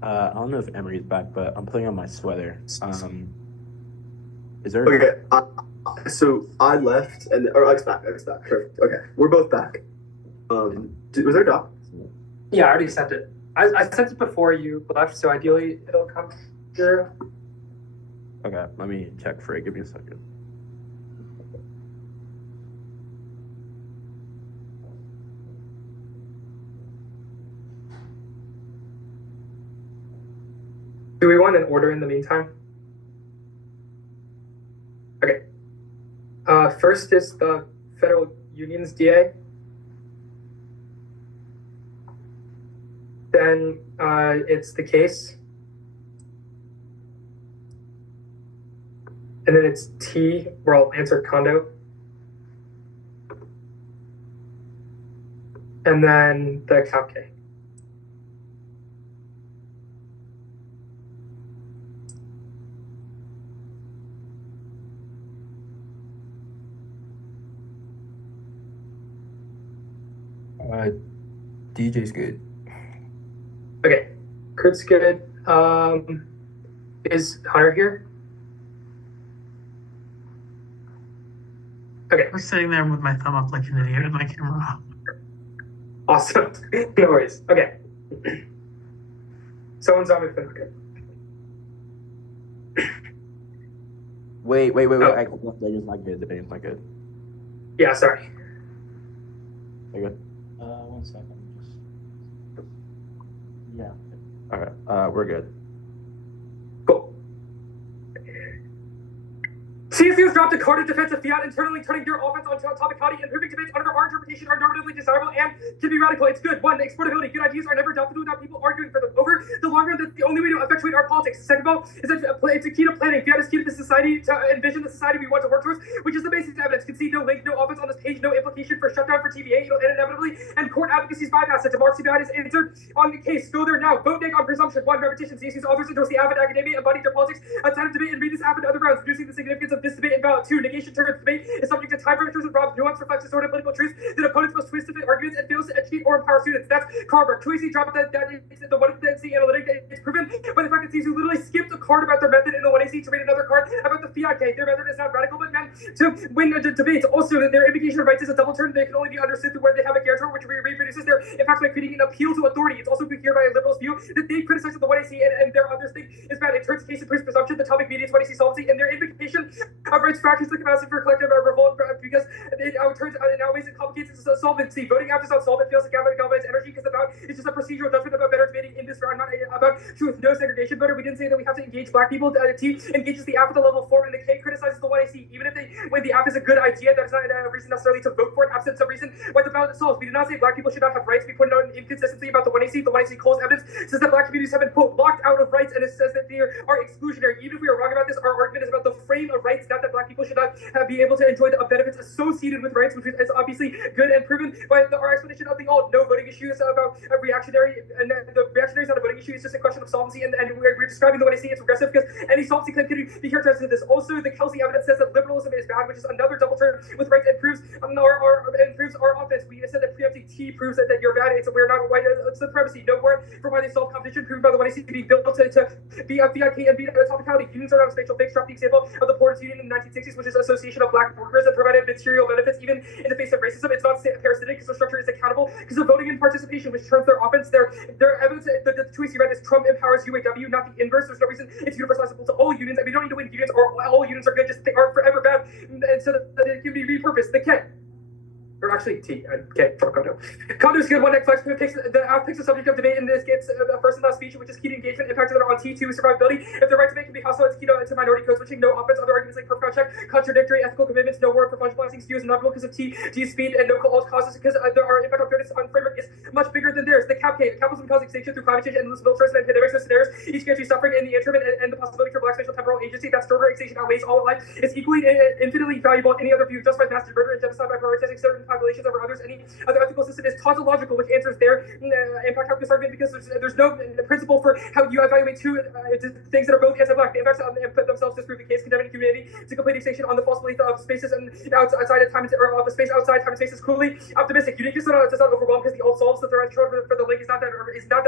I don't know if Emory's back, but I'm putting on my sweater. Is there? Okay. So I left, or X back. Perfect. Okay, we're both back. Was there a doc? Yeah, I already sent it. I sent it before you left, so ideally it'll come through. Okay, let me check for it. Give me a second. Do we want an order in the meantime? Okay. First is the Federal Union's DA. Then it's the case. And then it's T, where I'll answer condo. And then the cap K. DJ's good. Okay, Kurt's good. Is Hunter here? Okay. I'm sitting there with my thumb up like an idiot with my camera off. Awesome. No worries. Okay. Someone's on with okay. Wait. Oh. That is not good. The video's not good. Yeah, sorry. Are you good? 1 second. Yeah. Okay. We're good. Cool. CSU's dropped a card of defensive fiat, internally turning their offense onto Atomic County, and proving debates under our interpretation are normatively desirable and can be radical. It's good. 1, exportability. Good ideas are never adopted without people arguing for them. Over the long run, that's the only way to effectuate our politics. Second of all, is that it's a key to planning. Fiat is key to the society, to envision the society we want to work towards, which is the basis of evidence. Concede no link, no offense on this page, no implication for shutdown for TVA, and inevitably, and court advocacy's bypass it. Democracy behind is answered on the case. Go there now. Vote neg on presumption. 1, repetition. CSU's authors endorse the avid academia, embody their politics, outside of debate, and read this avid other grounds, reducing the significance of this debate in ballot. 2, negation turns debate is subject to time pressures and robs nuance, reflects distorted political truth that opponents must twist to fit arguments and fails to educate or empower students. That's Carver. Tracy dropped that is the 1AC analytic that is proven by the fact that these who literally skipped a card about their method in the 1AC to read another card about the fiat case. Their method is not radical but meant to win debates. Also, their invocation of rights is a double turn. They can only be understood through where they have a guarantor, which reproduces their impacts by creating an appeal to authority. It's also here by a liberal's view that they criticize the 1AC and their others think is bad. It turns case and proves presumption, the topic mediates 1AC solvency, and their invocation of rights fractures the capacity for collective revolt because it outweighs and complicates its solvency. Voting after it's not solvent feels like galvanized energy because it's just a procedural judgment about better debating in this round, not about truth. No segregation voter. We didn't say that we have to engage black people. T engages the app at the level 4, and the K criticizes the 1AC. Even if when the app is a good idea, that is not a reason necessarily to vote for it, absent some reason why the ballot solves. We did not say black people should not have rights. We pointed out an inconsistency about the 1AC. The 1AC Cole's evidence says that black communities have been, quote, locked out of rights, and it says that they are exclusionary. Even if we are wrong about this, our argument is about the frame of rights, not that black people should not be able to enjoy the benefits associated with rights, which is obviously good and proven by our explanation of the alt. No voting issue is about a reactionary, and the reactionary is not a voting issue. It's just a question of solvency, and we're describing the way I see it's regressive because any solvency claim can be characterized as this. Also, the Kelsey evidence says that liberalism is bad, which is another double turn with rights and proves our offense. We said that preempting T proves that you're bad. We're not white. It's supremacy. No warrant for why they solve competition proven by the 1AC to be built to be a fiat and be a topic county. Unions are not a spatial fix. Drop the example of the Porters Union in the 1960s, which is an association of black workers that provided material benefits even in the face of racism. It's not parasitic because the structure is accountable because of voting and participation, which turns their offense. Their evidence, the tweets you read is Trump empowers UAW, not the inverse. There's no reason it's universalizable to all unions, and we don't need to win unions or all unions are good, just they aren't forever bad, and so that it can be repurposed. The K. Or actually, T. Okay, for condo. Condo is good. 1 next flex picks the subject of debate, and this gets a first and last feature, which is key to engagement, impacted on T2 survivability. If the right to make can be hostile, it's key to minority code switching. No offense. Other arguments like perfect check, contradictory ethical commitments, no word for fungible views, and not because of T speed and no alt causes because our impact on fairness on framework is much bigger than theirs. The cap K. Capitalism causing extinction through climate change and endless militarism and pandemics and scenarios. Each country suffering in the interim and the possibility for black spatial temporal agency. That stronger extinction outweighs all of life. It's equally infinitely valuable. Any other view justifies massive murder and genocide by prioritizing certain populations over others. Any other ethical system is tautological, which answers their impact calculus argument because there's no principle for how you evaluate two things that are both anti-black. The impacts themselves disprove the case, condemning humanity to complete extinction on the false belief of spaces and outside of time or of a space outside time and space is cruelly optimistic. Uniqueness does not overwhelm because the old solves the threat for the link is not that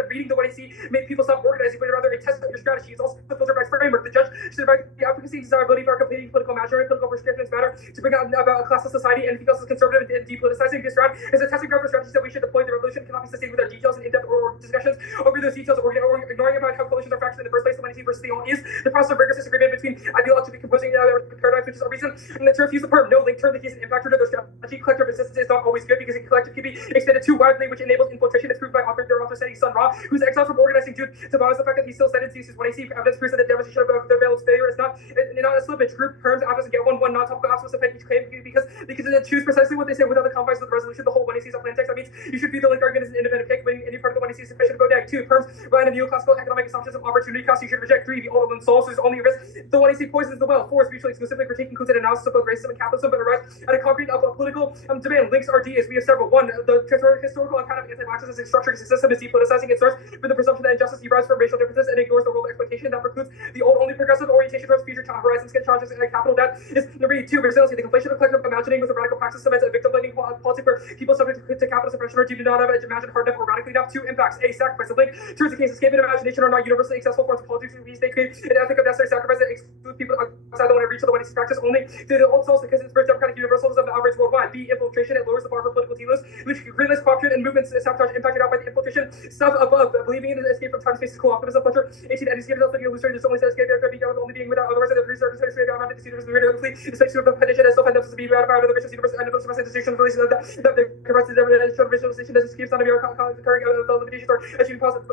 reading the what I see made people stop organizing, but rather a test of your strategy. It's also filtered by framework. The judge should evaluate the efficacy and desirability for completing political imaginary, political prescriptions matter to bring out about a classless society, and anything else is conservative and depoliticizing. This round is a testing ground for strategies that we should deploy. The revolution cannot be sustained without details and in-depth or discussions over those details or ignoring about how coalitions are fractured in the first place. The money versus the all is the process of rigorous disagreement between ideologically composing paradigms, which is a reason to refuse the perm. No link term the case and impact under their strategy. Collective resistance is not always good because collective can be extended too widely, which enables infiltration. It's proved by their author setting Sun Ra, who's exiled from organizing due to bias the fact that he still sentences when I see evidence proves that the demonstration of their bail's failure is not a slippage. Group perms doesn't get one non-topical absolute defend each claim because they can choose precisely what they say without the confines of the resolution. The whole when he sees a plain text, that means you should view the link argument as an independent pick when any part of the when he sees sufficient to go down. 2. Perms rely on neoclassical economic assumptions of opportunity cost. You should reject. 3. The old one solves. There's only a risk. The when he sees poisons the well. 4. Is mutually exclusively critique includes an analysis of both racism and capitalism, but arise at a concrete political demand. Links are D as we have several. 1. The historical account of anti-Marxism is structuring system is depoliticizing. It starts with the presumption that injustice derives from racial differences and ignores the role of exploitation. That precludes the old only progressive orientation towards future horizons, charges, and capital debt. Is number 2. Resiliency. The conflation of collective imagining with a radical praxis cements a victim blaming policy where people subject to capital suppression or do not have imagined hard enough or radically enough. 2. Impacts. A. Sacrifice. The link turns the case escape and imagination are not universally accessible forms of politics. They create an ethic of necessary sacrifice that excludes people outside the one to reach the one practice only through the old selves because it's first democratic universalism that operates worldwide. B. Infiltration. It lowers the bar for political telos, which greenless corruption and movements sabotage impacted out by the infiltration. Stuff above. Believing in the escape from time space is cool optimism. Pleasure. 18. And escape is also illusory. There's only escape after being only being without otherwise the research straight down the universe. The radio fleet. The space of petition as still themselves to be ratified by the vicious universe and the most institution of release the correct visualization as escapes on of your current limitations or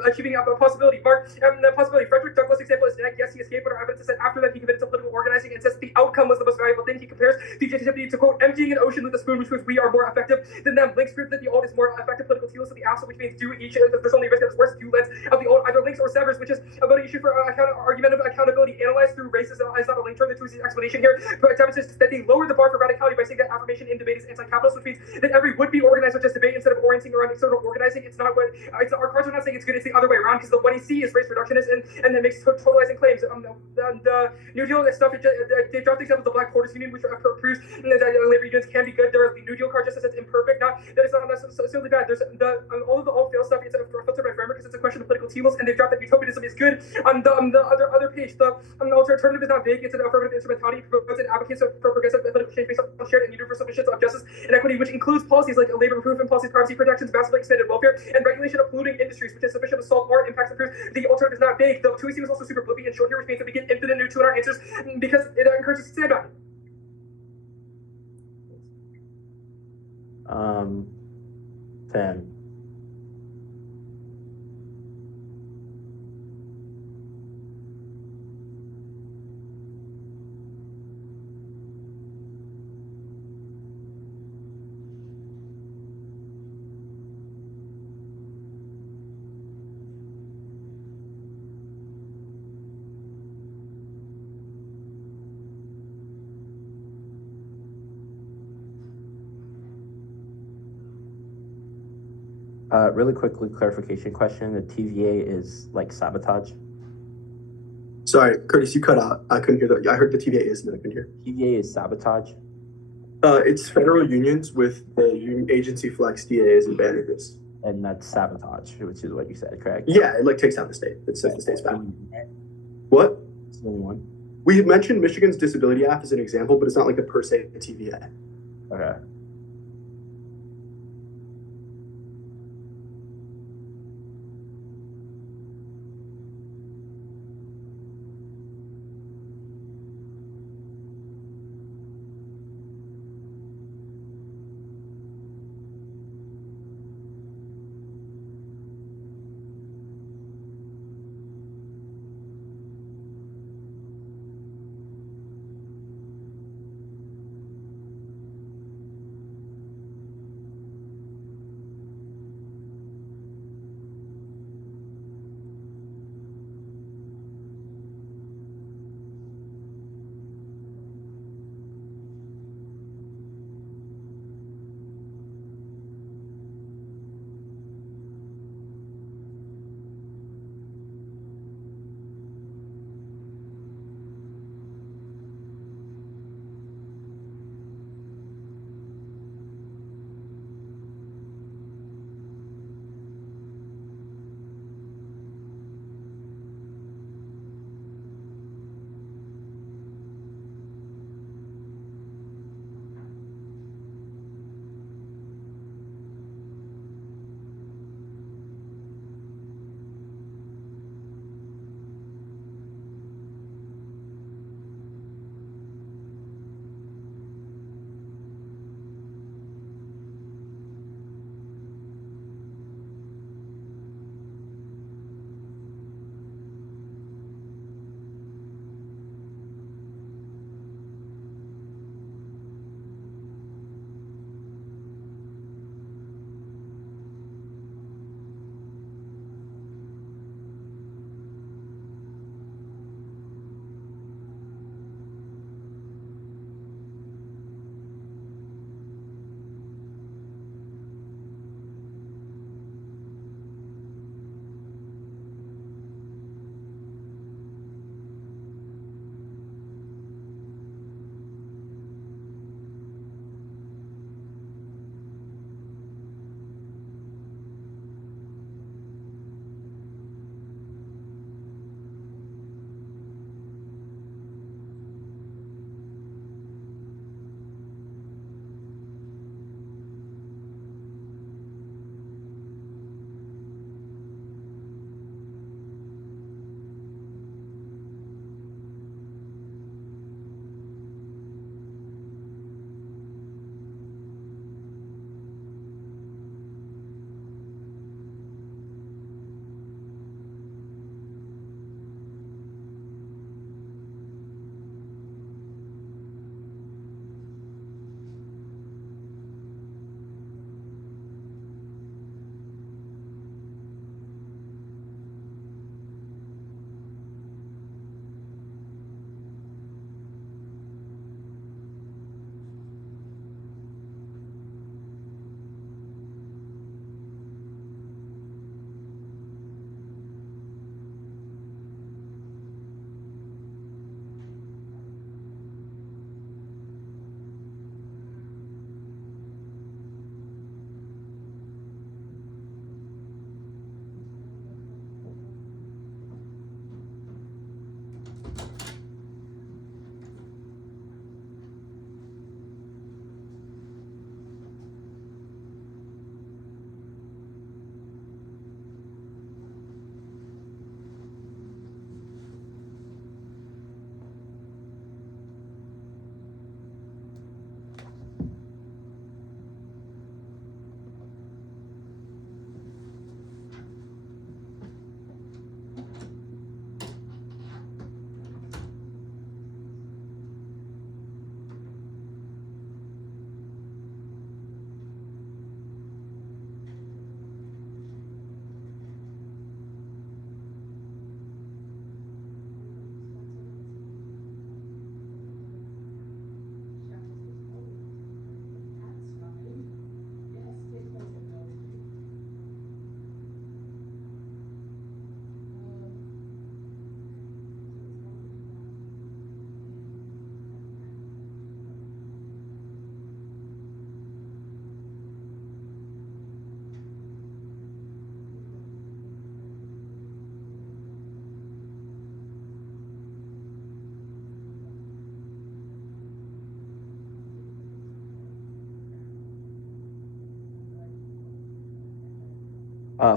achieving a possibility. Mark the possibility. Frederick Douglass' example is that yes, he escaped, but our evidence is that after that he committed to political organizing and says the outcome was the most valuable thing. He compares fugitivity to quote emptying an ocean with a spoon, which proves we are more effective than them. Links prove that the old is more effective political telos of the absolute, which means do each. There's only risk that is worse. Do lens of the old either links or severs, which is about an issue for argument of accountability. Analyzed through racism is not a link term. The truth explanation here, but demonstrates that they lowered the bar for radicality by saying that affirmation in debate is anti-capitalist, which means that every would-be organizer just debate instead of orienting around external organizing. It's not what our cards are not saying it's good. It's the other way around because the what he see is race reductionist and that makes totalizing claims. The New Deal stuff. They dropped the example of the Black Quarters Union, which proves that labor unions can be good. There are the New Deal card just says it's imperfect. Not that it's not necessarily bad. There's all of the all fail stuff. It's filtered by framework because it's a question of political telos, and they've dropped that utopianism is good. On the other page, the alternative is not vague. It's an affirmative instrumentality. Promotes and advocates for progressive political change based on shared and universal missions of justice and equity, which includes policies like labor improvement policies, privacy protections, massively expanded welfare, and regulation of polluting industries, which is sufficient to solve our impacts and prove the alternative is not vague. The TUI was also super blippy and short here, which means that we get infinite new to our answers because it encourages stand back. 10. Really quickly, clarification question. The TVA is like sabotage. Sorry, Curtis, you cut out. I couldn't hear that. I heard the TVA is, and then I couldn't hear. TVA is sabotage. It's federal unions with the agency flex DAs and bandages. And that's sabotage, which is what you said, correct? Yeah, it like takes down the state. It sets the state's back. What? It's the only one. We mentioned Michigan's Disability Act as an example, but it's not like the per se TVA. Okay.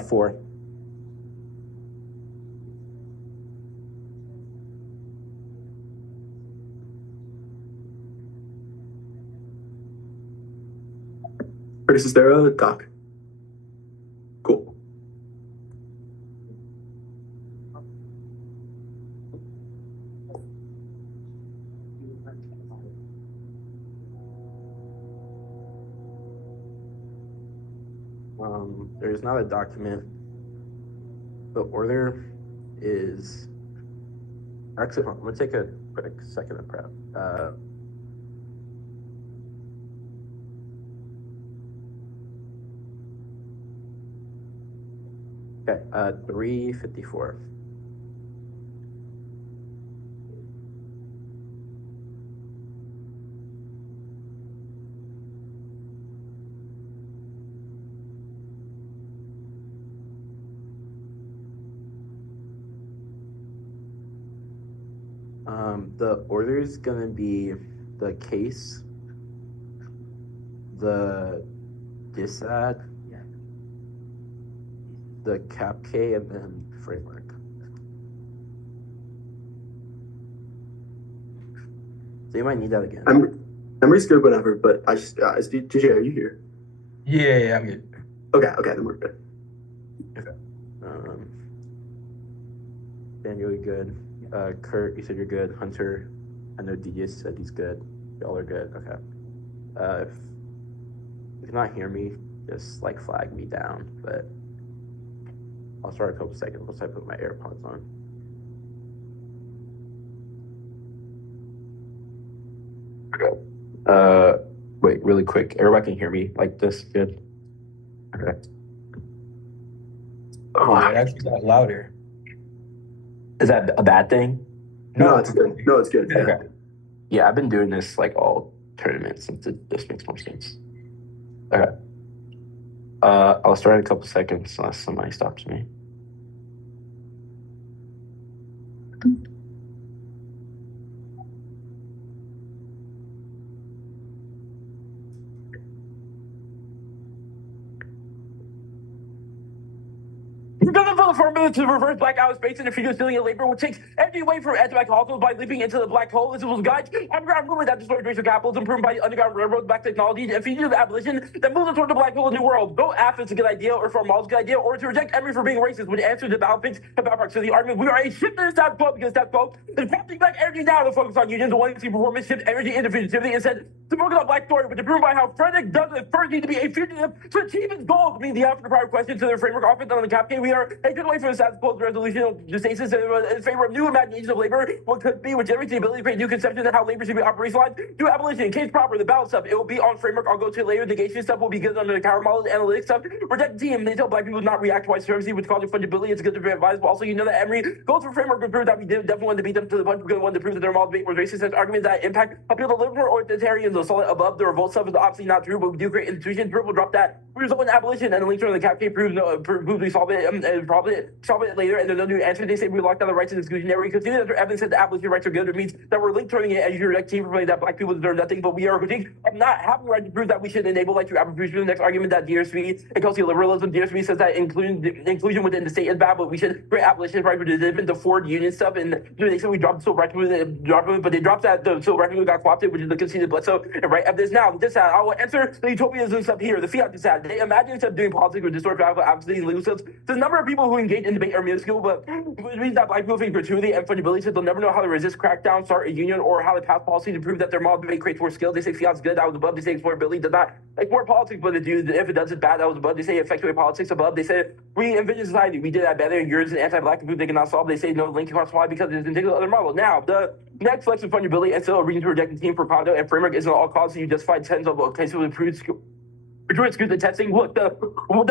4. Curtis Estero, Doc. Cool. There's not a document. The order is actually. Hold on, I'm gonna take a quick second to prep. Okay, 354. The order is gonna be the case, the disad, the cap K, and then framework. So you might need that again. Emory's good whenever, but I just DJ, are you here? Yeah, I'm good. Okay, then we're good. Daniel, you're good. Kurt, you said you're good. Hunter, I know DJ said he's good. Y'all are good. Okay. If you cannot hear me, just like flag me down. But I'll start a couple seconds once I put my AirPods on. Okay. Wait, really quick. Everybody can hear me like this? Good. Okay. Oh, it actually got louder. Is that a bad thing? No, it's good. No, it's good. Yeah. Okay. Yeah, I've been doing this like all tournaments, since it just makes more sense. Okay. I'll start in a couple seconds unless somebody stops me. Government for the formula to reverse black out space and defeat stealing labor, which takes energy away from anti-black hostels by leaping into the black hole. This was guide underground movement that destroyed racial capitalism, proven by the underground railroad, black technology, and fugitive abolition that moves us toward the black hole new world. Go after it's a good idea, or for Maul's a good idea, or to reject Emory for being racist, which answers the battle pitch about proximity argument. We are a shift in the status quo because status quo is prompting black energy now to focus on unions and wanting to see performance shift energy into fugitivity instead to focus on black story, but to prove by how Frederick Douglass first need to be a fugitive to achieve his goals. Meaning the after the prior question to their framework offered on the cap game, we are a good way for the status quo resolution of the stasis in favor of new imaginations of labor, what could be, which generates the ability to create new conceptions of how labor should be operationalized. Do abolition, case proper, the balance stuff, it will be on framework. I'll go to later. Negation stuff will be good under the counter model, analytics stuff. Protect the team. They tell black people to not react to white supremacy, which causes fungibility. It's good to be advised, but also you know that Emory goes for framework to prove that we definitely want to beat them to the punch. We're going to want to prove that their model debate was racist. Such arguments that impact appeal to liberal or authoritarians, the solid above the revolt stuff is obviously not true, but we do create institutions. We'll drop that. We result in abolition, and the link to the cap K proves we solve it. and probably it later, and there's no new answer. They say we locked down the rights of exclusionary because the evidence said the abolition rights are good. It means that we're link turning it as your team for that black people deserve nothing, but we are critiquing of not having the right to prove that we should enable like true abolition. The next argument that DRSV and Kelsey liberalism, DRSV says that inclusion within the state is bad, but we should grant abolition right for the Ford Union stuff. And they said we dropped the civil rights movement, but they dropped that the civil rights movement got co-opted, which is the conceded Bledsoe and right evidence. Now, this I will answer the utopianism stuff here. The fiat sad. They imagine instead of doing politics with distorted radical absolutely legal sense. The number of people who engage in debate are minuscule, but it means that black people think gratuity and fungibility, so they'll never know how to resist crackdown, start a union, or how to pass policy to prove that their model debate creates more skill. They say fiat's good, that was above. They say explorability does not explore politics, but if it does, it's bad, that was above. They say effectuate politics above. They say we envision society, we did that better, and yours is anti-black to prove they cannot solve. They say no link cannot supply because it's indicative of other model. Now, the next flex of fungibility and still a reason to reject the team for condo and framework isn't all cause, so you justify tens of cases with improved skill. Excuse the testing. Look, the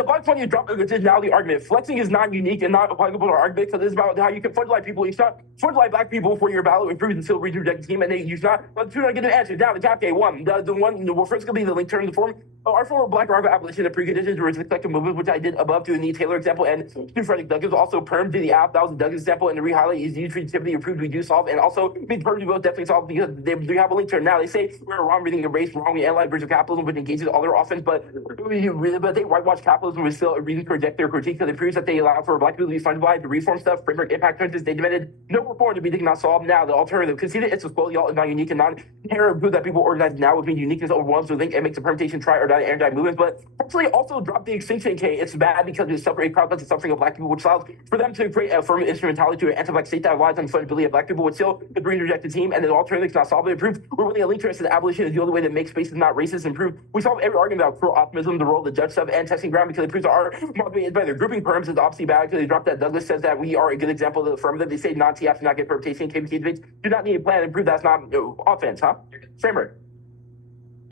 bug funny is dropping the intentionality argument. Flexing is not unique and not applicable to our argument. So this is about how you can fundalize people. You start fundalize black people for your ballot improves and still read reject the team, and they use not. But to get an answer. Now the cap day one, the one well, first gonna be the link term, the form. Our former black radical abolition, the preconditions were the collective movement, which I did above to the Anita Taylor example, and to Frederick Douglas also perm to the app. That was the Douglas example, and the re-highlight is used creativity improved. We do solve, and also means perm to both definitely solve because they do have a link term. Now they say we're wrong reading the race, wrong we analyze virtual capitalism, which engages all their offense, but they whitewash capitalism with still a reason to reject their critique because it proves that they allow for black people to be funded by the reform stuff, framework impact trenches. They demanded no reform to be not solved. Now the alternative, conceded it's a spoil y'all is not unique and non-inherent prove that people organize now would mean uniqueness overwhelms the link and makes a permutation try or die and die movement, but actually also drop the extinction K. It's bad because it's suffering a crowd that's suffering of black people, which allows for them to create a firm instrumentality to an anti-black state that relies on fundability of black people, which still agree to reject the team, and the alternative is not solved. It proves we're willing a link to us that abolition is the only way that makes spaces not racist and prove we solve every argument about pro-optimism, the role of the judge stuff, and testing ground because it proves that our model is better. Grouping perms is obviously bad because they dropped that. Douglas says that we are a good example of the affirmative. They say non-TFs do not get permutation. KBK debates do not need a plan and prove that's not offense, huh? Framework.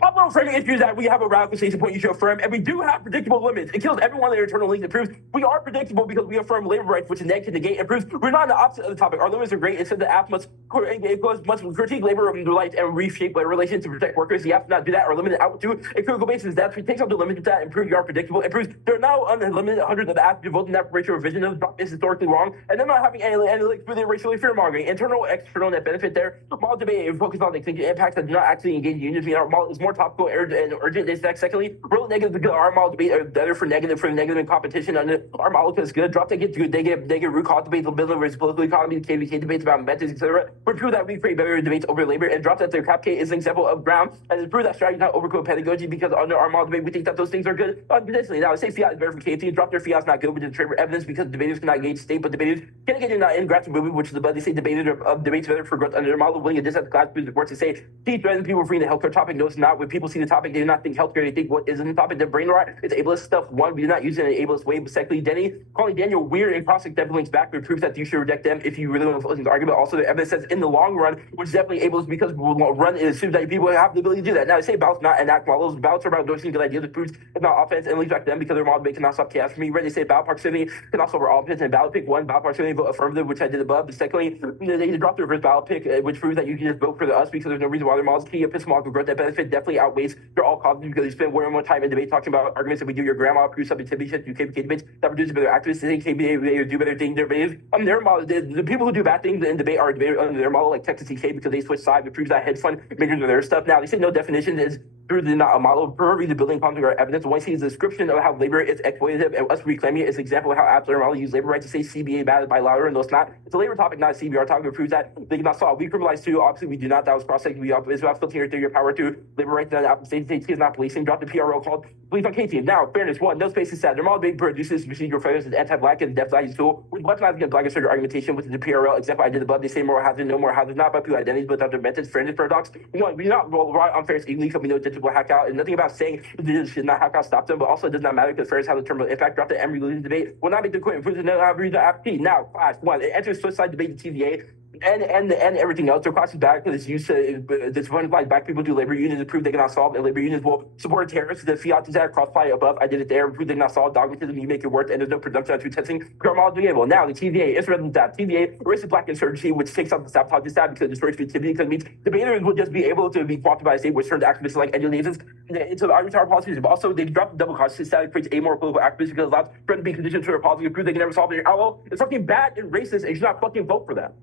Upload framing issues that we have a radical station point you should affirm, and we do have predictable limits. It kills every one of their internal links. It proves we are predictable because we affirm labor rights, which is negative negate. It proves we're not on the opposite of the topic. Our limits are great. It said the app must critique labor rights and reshape their relations to protect workers. The app does not do that or limit it out to a critical basis. That takes out the limit of that and proves you are predictable. It proves there are now unlimited hundreds of apps devoting that racial revision is historically wrong, and they're not having any links for the racially fear mongering. Internal, external net benefit there. Model debate is focused on the extinction impacts that do not actually engage unions. Our model is more topical and urgent. Is that secondly, real negative because our model debate are better for negative in competition, and our model is good. Drop they get good. They get root cause debates, the building versus political economy, the KVK debates about methods, etc. But prove that we create better debates over labor, and drop that their cap K is an example of ground, and it's prove that strategy not overcode pedagogy because under our model debate we think that those things are good potentially. Now say fiat is better for KT. Drop their fiat's not good with the trade evidence because debaters cannot engage state, but debaters can engage in grassroots movement, which is the they say debaters debates better for growth under their model. Willing to diss at the class the courts to say teach rather than people freeing the healthcare topic. No, it's not. When people see the topic, they do not think healthcare. They think what is in the topic. Their brain rot. It's ableist stuff. One, we do not use it in an ableist way. But secondly, Denny calling Daniel weird and crossing definitely links back, but proves that you should reject them if you really want to listen to the argument. Also, the evidence says in the long run, which is definitely ableist because run it assumes that people have the ability to do that. Now they say ballots not enact models. Ballots are about endorsing good ideas. It proves it's not offense and leaves back them because their model debate cannot stop chaos for me. Right? They say ballot proximity can also over all offense and ballot pick one. Ballot proximity vote affirmative, which I did above. But secondly, they dropped the reverse ballot pick, which proves that you can just vote for the us because there's no reason why their models key epistemological growth that benefit definitely outweighs their all causes because you spend way more time in debate talking about arguments that we do your grandma proves subjectivity shit do KBK debates that produce better activists. They say KBK do better things. Their model, the people who do bad things in debate are debated under their model like Texas TK because they switch sides. It proves that hedge fund makers of their stuff. Now they say no definition is through not a model per the building conflict or evidence. One sees a description of how labor is exploitative and us reclaiming it is an example of how apps are model use labor rights to say CBA bad by louder and those not. It's a labor topic, not a CBR topic. It proves that they cannot solve. We criminalize too. Obviously, we do not. That was cross-secting. We it's about filtering your theory of power to labor rights that app state is not policing. Drop the PRO called police on KT. Now, fairness one, no space is sad. Their model debate produces procedural failures as anti-black and depth values tool. With weaponizing against black assertive argumentation with the PRL example I did above. They say more hazard, no more hazard, not by people identities, but other methods. Fairness paradox. One, we do not rely on fairness equally because we know digital hack out and nothing about saying this should not hack out stop them, but also it does not matter because fairness has a terminal impact. Drop the Emory debate will not make the quit improves the app. Now, class one, it enters switch side debate to TVA. and everything else. Their class is bad because it's used to this one like black people do labor unions to prove they cannot solve, and labor unions will support terrorists. The fiat is at crossfire above. I did it there. Prove they cannot solve dogmatism. You make it work, and there's no presumption to testing. Grandma doing able. Now the TVA is rather than that. TVA racist black insurgency, which takes out the sabotage is that because it destroys creativity because it means debaters will just be able to be co-opted by a state which turns activists like Eddie Davis into arbitrary policies. But also they drop the double cost that creates amoral political activists because it allows friends to be conditioned to a policy to prove they can never solve it. Oh, it's fucking bad and racist, and you should not fucking vote for that.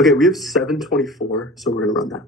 Okay, we have 7:24, so we're gonna run that.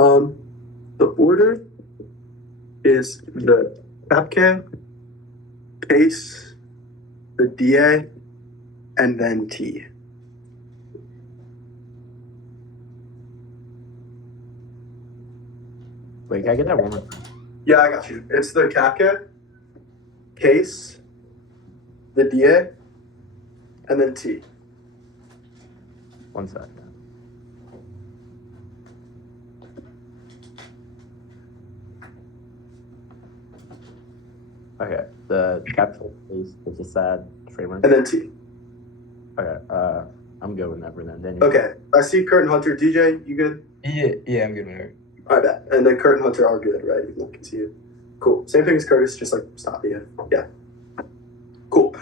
The order is the Kapke, Case, the DA, and then T. Wait, can I get that one more time? Yeah, I got you. It's the Kapke, Case, the DA, and then T. 1 second. Okay, the capital is the sad framework. And then T. Okay, I'm good with that for then. Okay, I see Kurt and Hunter. DJ, you good? Yeah, I'm good with it. I bet. And then Kurt and Hunter are good, right? Even though I can see you. Cool. Same thing as Curtis, just like stop you. Yeah. Cool.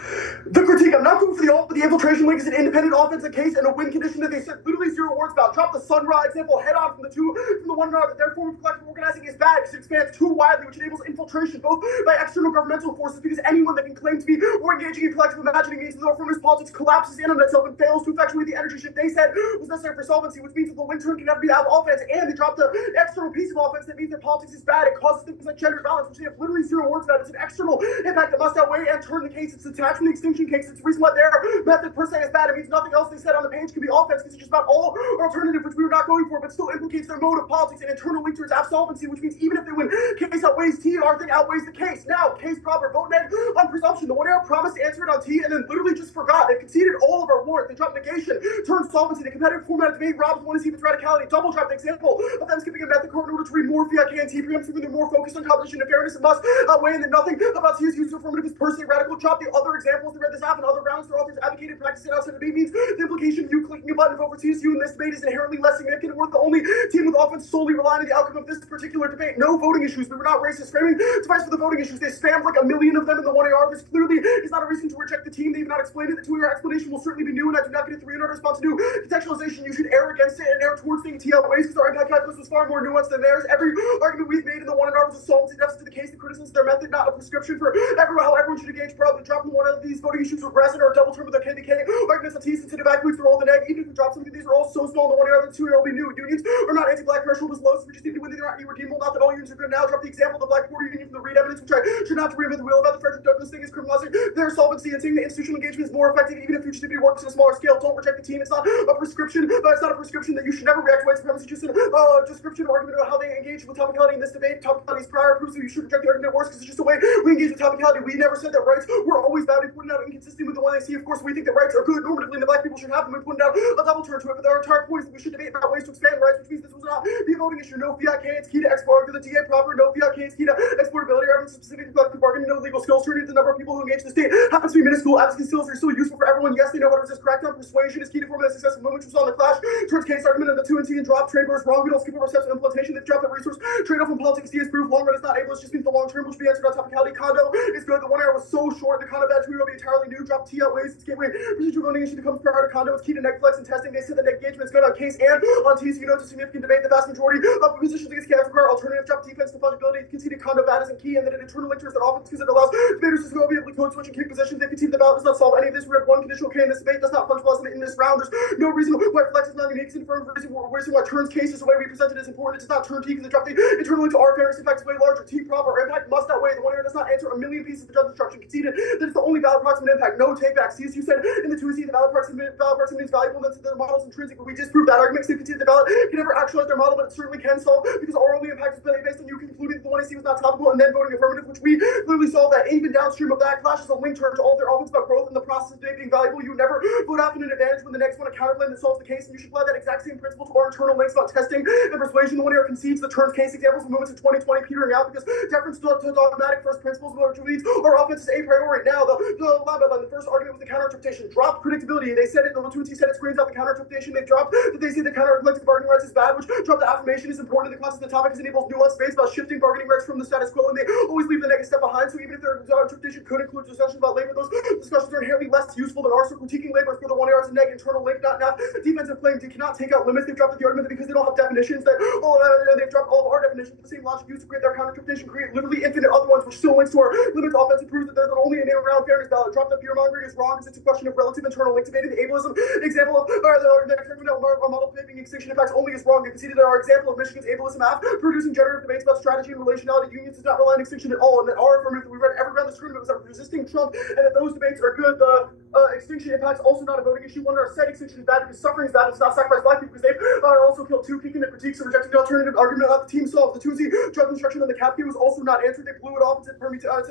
The critique, I'm not going for the ult, but the infiltration link is an independent offensive case and a win condition that they said literally 0 words about. Drop the Sun Ra example head on from the one that their form of collective organizing is bad because it expands too widely, which enables infiltration both by external governmental forces because anyone that can claim to be or engaging in collective imagining means that the reformist politics collapses in on itself and fails to effectuate the energy shift they said was necessary for solvency, which means that the link turn can never be out of offense, and they drop the external piece of offense that means that politics is bad. It causes things like gender balance, which they have literally 0 words about. It's an external impact that must outweigh and turn the case. It's detached from the extinction case. It's the reason why their method per se is bad. It means nothing else they said on the page can be offense because it's just about all alternative, which we were not going for, but still implicates their mode of politics and internal link towards absolvency, which means even if they win, case outweighs T, our thing outweighs the case. Now, case proper, vote neg on presumption. The one arrow promised to answer it on T and then literally just forgot. They conceded all of our warrant. They dropped negation, turned solvency. The competitive format of debate robs one to see its radicality. Double drop the example of them skipping a method court in order to read more fiat and T preempts when they're more focused on competition and fairness and must outweigh, and then nothing about T's use of affirmative is per se radical. Drop the other examples. They read this out in other rounds. Their authors advocated practice it outside debate means the implication of you clicking a button to vote for TSU in this debate is inherently less significant. We're the only team with offense solely relying on the outcome of this particular debate. No voting issues. We were not racist. Framing device for the voting issues. They spammed like 1 million of them in the 1AR. This clearly is not a reason to reject the team. They have not explained it. The 2AR explanation will certainly be new, and I do not get a 300 response to new contextualization. You should err against it and err towards thinking T outweighs because our impact calculus was far more nuanced than theirs. Every argument we've made in the 1AR was a solvency deficit to the case. The criticisms of their method, not a prescription for how everyone should engage. Probably dropping one of these voting issues regressing or double term with their KDK arguments of T since it evacuates the role of the neg. Even if we drop some of these are all so small in the 1AR that 2AR will be new. Unions are not anti-black threshold is low, so we just need to win. They're not irredeemable. Not that all unions are good now. Drop the example of the Black Border Union from the Reed evidence, which I should not reinvent the wheel about. The Frederick Douglass thing is criminalizing their solvency and saying the institutional engagement is more effective even if fugitivity works at a smaller scale. Don't reject the team. It's not a prescription, but it's not a prescription that you should never react to white supremacy. Just a description of argument about how they engage with topicality in this debate. Topicality is prior proof, so you should reject the argument worse because it's just a way we engage with topicality. We never said that rights were always bad. We pointed out inconsistent with the one they see. Of course, we think that rights are good normatively and that black people should have them. We pointed out a double turn to it, but our entire point is that we should debate about ways to expand rights, which means this was not be a voting issue. No fiat K, it's key to export. The DA proper, no fiat K, it's key to exportability. Evidence specific to collective bargaining, no legal skills. Turning the number of people who engage in the state happens to be minuscule. Advocacy skills are still useful for everyone. Yes, they know how to resist crackdown. Persuasion is key to forming a successful movement, which was on the clash. Turns case argument of the 2 and T and drop trade wars wrong. We don't skip over steps of implementation. They've dropped the resource trade off in politics. D is proof. Long run is not able. It just means the long term, which be answered on topicality. Condo is good. The 1AR was so short. The condo badge will be entirely new. Drop T outweighs its gateway. Procedural voting issue becomes prior to condo. It's key to Netflix and testing. They said that engagement is good on case and on T, so you know it's a significant debate. The vast majority of positions against chaos require alternative. Drop defense to fungibility. Conceded condo bad isn't key, and then an internal link to their offense because it allows debaters to be able to code switch and keep positions. They conceded the ballot does not solve any of this. We have one conditional K in this debate. Does not fungible in this round. There's no reason why flex is not unique. It's infirm reason why turns case is the way we present it is important. It does not turn T because it dropped the internal link to our fairness impact is way larger. T proper impact must outweigh. The 1AR does not answer 1 million pieces of judge instruction. Conceded that it's the only valid proximate impact. No take back. CSU said in the 2C the valid proximate is valuable. That's the model's intrinsic, but we disproved that argument. So conceded the ballot can never actualize their model, but it certainly can solve because our only impact is based on you concluding that the 1AC was not topical and then voting affirmative, which we clearly solved that. Even downstream of that, Clash is a link turn to all of their offense about growth and the process of being valuable. You never vote out in an advantage when the next one a counterblame that solves the case, and you should apply that exact same principle to our internal links about testing and persuasion. The 1AR concedes the turns case examples and movements in 2020 petering out because deference to dogmatic first principles, which means our offense is a priori. Now, the first argument was the counter-interpretation. Dropped predictability. They said it, the 2T said it screens out the counter-interpretation. They dropped that they see the counter-collective bargaining rights is bad, which dropped the affirmation is important in the class of the topic because it enables nuanced space about shifting bargaining rights from the status quo, and they always leave the negative step behind. So even if their interpretation could include discussions about labor, those discussions are inherently less useful than ours. So critiquing labor for the 1AR is a neg internal link, not enough. Defensive claim, they cannot take out limits. They've dropped the argument that because they don't have definitions, that they've dropped all of our definitions. The same logic used to create their counter-interpretation, create literally infinite other ones, which still links to our limits. Offense proves that there's not only an in-round fairness ballot. Drop the fear mongering is wrong because it's a question of relative internal link debating the ableism example of our model favoring extinction impacts only is wrong. They concede conceded that our example of Michigan's ableist math producing generative debates about strategy and relationality unions does not rely on extinction at all, and that our affirmative that we read every round of the screen was that resisting Trump, and that those debates are good. The extinction impact's also not a voting issue. One our said extinction is bad because suffering is bad. It's not sacrifice black people because they've also killed two, kicking the critiques of rejecting the alternative argument about the team solved. The 2Z drug instruction on the cap was also not answered. They blew it off into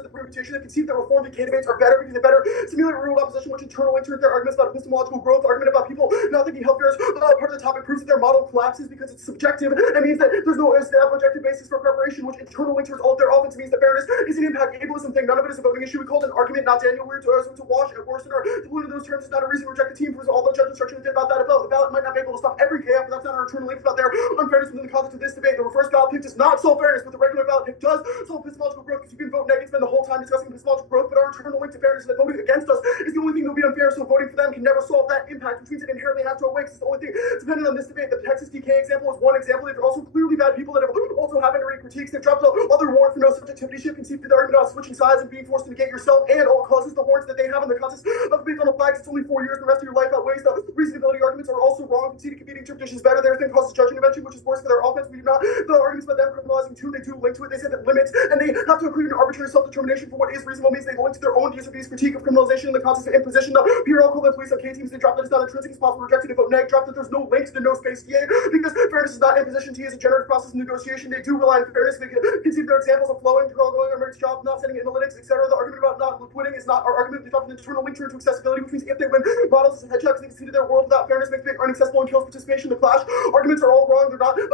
the permutation. They conceived that reform decay debates are better because they better simulate real opposition, which in turn linked their arguments about epistemological growth, argument about people not thinking healthcare is part of the topic proves that their model collapses because it's subjective and means that there's no objective basis for preparation, which in turn links all of their offense means that fairness is an impact ableism thing. None of it is a voting issue. We called it an argument, not Daniel Weir to wash at worst in our one of those terms is not a reason to reject the team for all the judge instruction did about that above. The ballot might not be able to stop every chaos, but that's not our internal link about their unfairness within the context of this debate. The reverse ballot pick does not solve fairness, but the regular ballot pick does solve epistemological growth because you can vote negative, spend the whole time discussing epistemological growth, but our internal link to fairness is that voting against us is the only thing that will be unfair, so voting for them can never solve that impact, which means it inherently has to awake. It's the only thing depending on this debate. The Texas DK example is one example. There are also clearly bad people that have also happened to read critiques. They've dropped other warrant for no subjectivity shift, conceived the argument about switching sides and being forced to negate yourself and all causes the warrants that they have in the context of based on the flags. It's only 4 years. The rest of your life outweighs the reasonability arguments are also wrong. Conceding competing traditions better. Their thing causes judging eventually, which is worse for their offense. We do not. The arguments about them criminalizing too, they do link to it. They said that limits and they have to include an arbitrary self-determination for what is reasonable means they link to their own views of these critique of criminalization in the context of imposition. The PRL called the police on K teams. They dropped that it's not intrinsic as possible. Rejected it, vote neg. Dropped that there's no link to the no space TA because fairness is not imposition. T is a generative process of negotiation. They do rely on fairness. They conceive their examples of flowing, going on Merck's job, not setting analytics, etc. The argument about not quitting is not our argument. They dropped an internal link to accessibility, which means if they win models as hedgehogs, they conceded their world without fairness makes it inaccessible and kills participation. The clash arguments are all wrong. They're not. The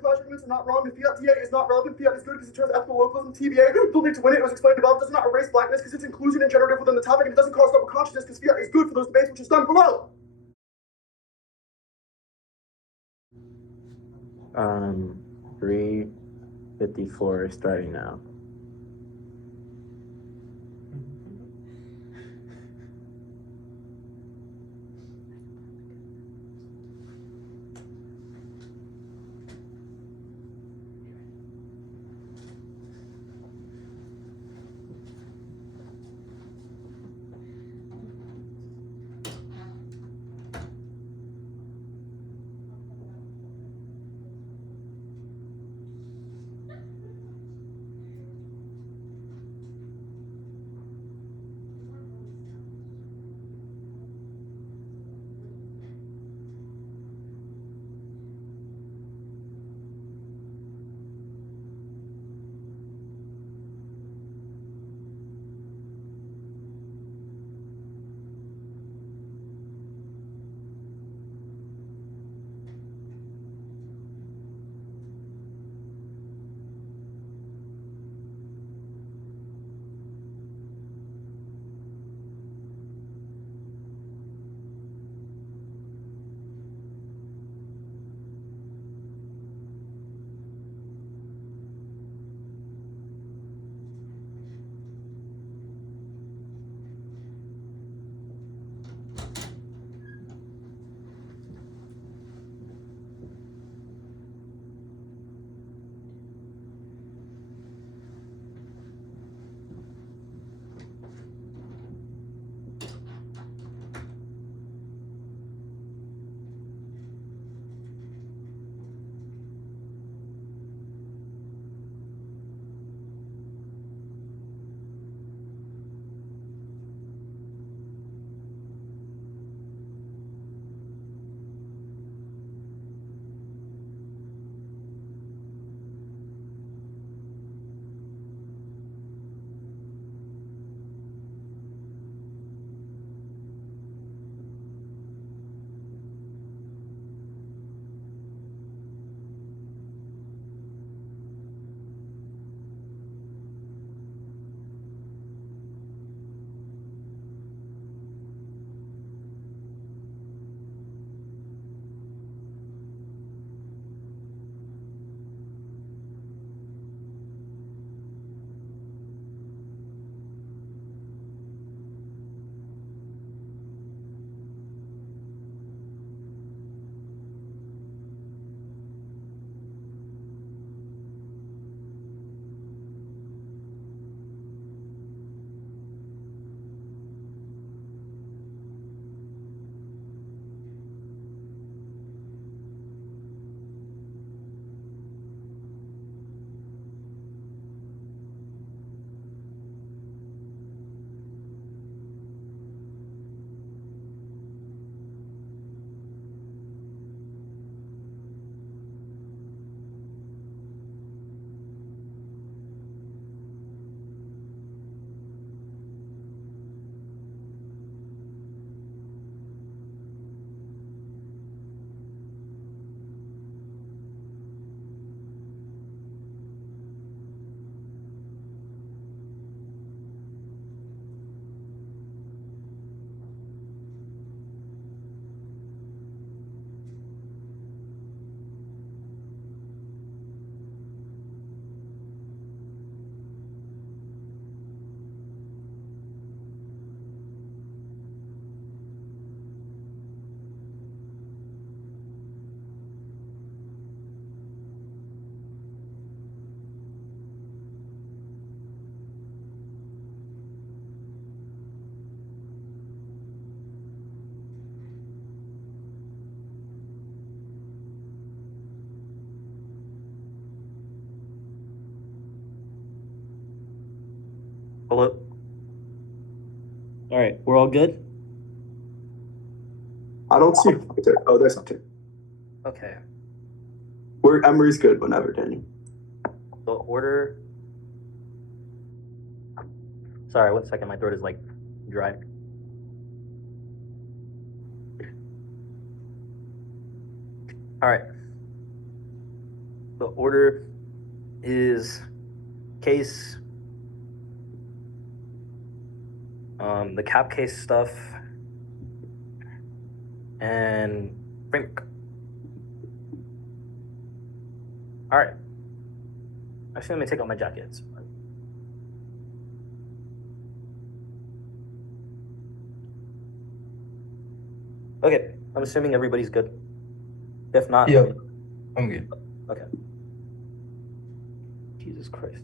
clash arguments are not wrong. The fiat TA is not relevant. Fiat is good because it turns ethical localism. TBA don't need to win it. It was explained above. Does not erase blackness because it's inclusion and generative within the topic, and it doesn't cause double consciousness because fiat is good for those debates, which is done below. 3:54 starting now. Hello? All right, we're all good? I don't see Hunter. Oh, there's Hunter. Okay. Emory's good whenever, Daniel. The order. Sorry, 1 second. My throat is like dry. All right. The order is case, the cap case stuff, and framework. All right. Actually, let me take out my jackets. Okay, I'm assuming everybody's good. If not, Yep, I'm good. Okay. Jesus Christ.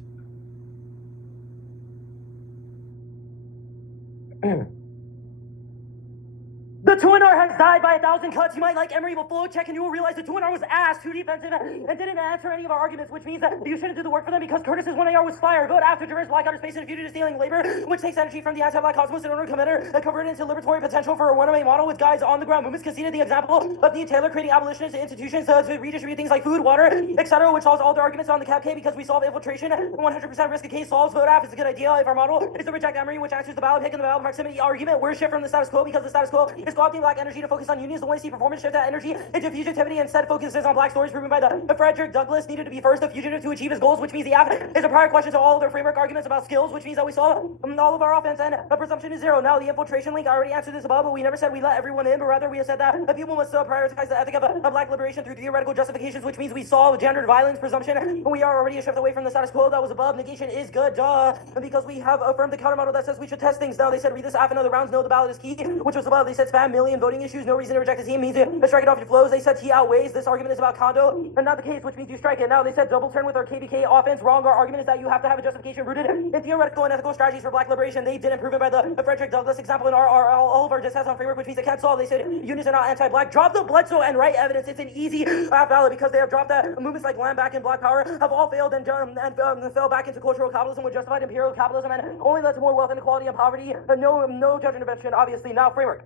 The 2NR has died by 1,000 cuts. You might like Emory will flow check and you will realize the 2NR was ass, too defensive, and didn't answer any of our arguments, which means that you shouldn't do the work for them because Curtis's 1AR was fire. Vote after diverse black outer space and fugitive stealing labor, which takes energy from the anti-black cosmos and owner commander and convert it into liberatory potential for a runaway model with guys on the ground movements conceded the example of Neil Taylor creating abolitionist institutions to redistribute things like food, water, etc., which solves all their arguments on the cap K because we solve infiltration. 100% risk of case solves. Vote after is a good idea if our model is to reject Emory, which answers the ballot pick and the ballot proximity argument. We're shift from the status quo because the status quo is co-opting black energy to focus on unions. The way to see performance shift that energy into fugitivity instead focuses on black stories proven by the Frederick Douglass needed to be first a fugitive to achieve his goals, which means the app is a prior question to all of their framework arguments about skills, which means that we solve all of our offense and the presumption is zero. Now the infiltration link, I already answered this above, but we never said we let everyone in, but rather we have said that people must prioritize the ethic of black liberation through theoretical justifications, which means we solve gendered violence presumption. We are already a shift away from the status quo that was above. Negation is good, duh, because we have affirmed the counter model that says we should test things. Now they said read this app in other rounds, no, the ballot is key, which was above. They said spam million voting issues, no reason to reject the team means to strike it off your flows. They said T outweighs. This argument is about condo and not the case, which means you strike it. Now they said double turn with our KBK offense. Wrong. Our argument is that you have to have a justification rooted in theoretical and ethical strategies for black liberation. They didn't prove it by the Frederick Douglass example in all of our just has on framework, which means they can't solve. They said unions are not anti-black. Drop the Bledsoe and right evidence. It's an easy ballot because they have dropped that movements like land back and black power have all failed and fell back into cultural capitalism with justified imperial capitalism and only led to more wealth inequality and poverty. No judge intervention, obviously. Now framework.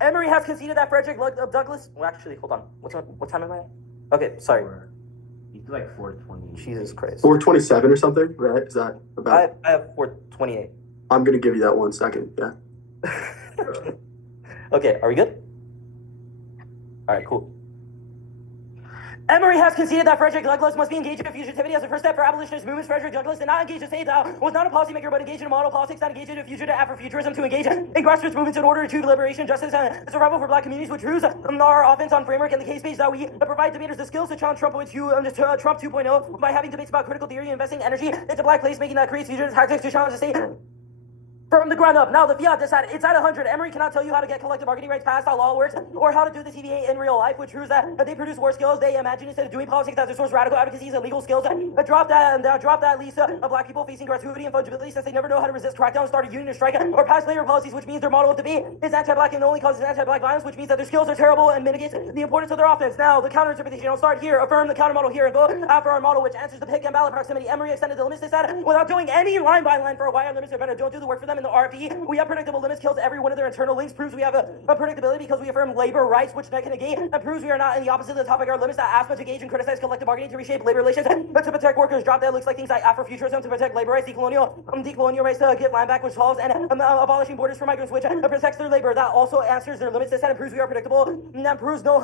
Emory has conceded that Frederick Douglass. Well, actually, hold on. What time am I? Okay, sorry. You do like 420. Jesus Christ. 427 or something, right? Is that about? I have 428. I'm gonna give you that 1 second. Yeah. Okay, are we good? All right, cool. Emory has conceded that Frederick Douglass must be engaged in fugitivity as a first step for abolitionist movements. Frederick Douglass did not engage in state was not a policymaker, but engaged in model politics that engaged in fugitive Afrofuturism to engage in grassroots movements in order to achieve liberation, justice, and survival for black communities, which proves our offense on framework and the case page that we provide debaters the skills to challenge Trump with Trump 2.0 by having debates about critical theory, investing energy into black placemaking that creates fugitive tactics to challenge the state from the ground up. Now the fiat decided it's at 100. Emory cannot tell you how to get collective bargaining rights passed, how law works, or how to do the TVA in real life, which proves that they produce war skills. They imagine instead of doing politics that their source radical advocacies and legal skills. Drop that lease of black people facing gratuity and fungibility since they never know how to resist crackdown, start a union or strike, or pass labor policies, which means their model of debate is anti-black and only causes anti-black violence, which means that their skills are terrible and mitigates the importance of their offense. Now the counter interpretation. I'll start here. Affirm the counter model here and vote after our model, which answers the pick and ballot proximity. Emory extended the limits they said without doing any line by line for why our limits are better. Don't do the work for them in the RFE. We have predictable limits, kills every one of their internal links, proves we have a predictability because we affirm labor rights, which they can negate, and proves we are not in the opposite of the topic. Our limits that ask us to engage and criticize collective bargaining to reshape labor relations, but to protect workers. Drop that looks like things like Afrofuturism to protect labor rights, decolonial rights to give land back, which solves, and abolishing borders for migrants, which protects their labor. That also answers their limits. This and proves we are predictable. And that proves no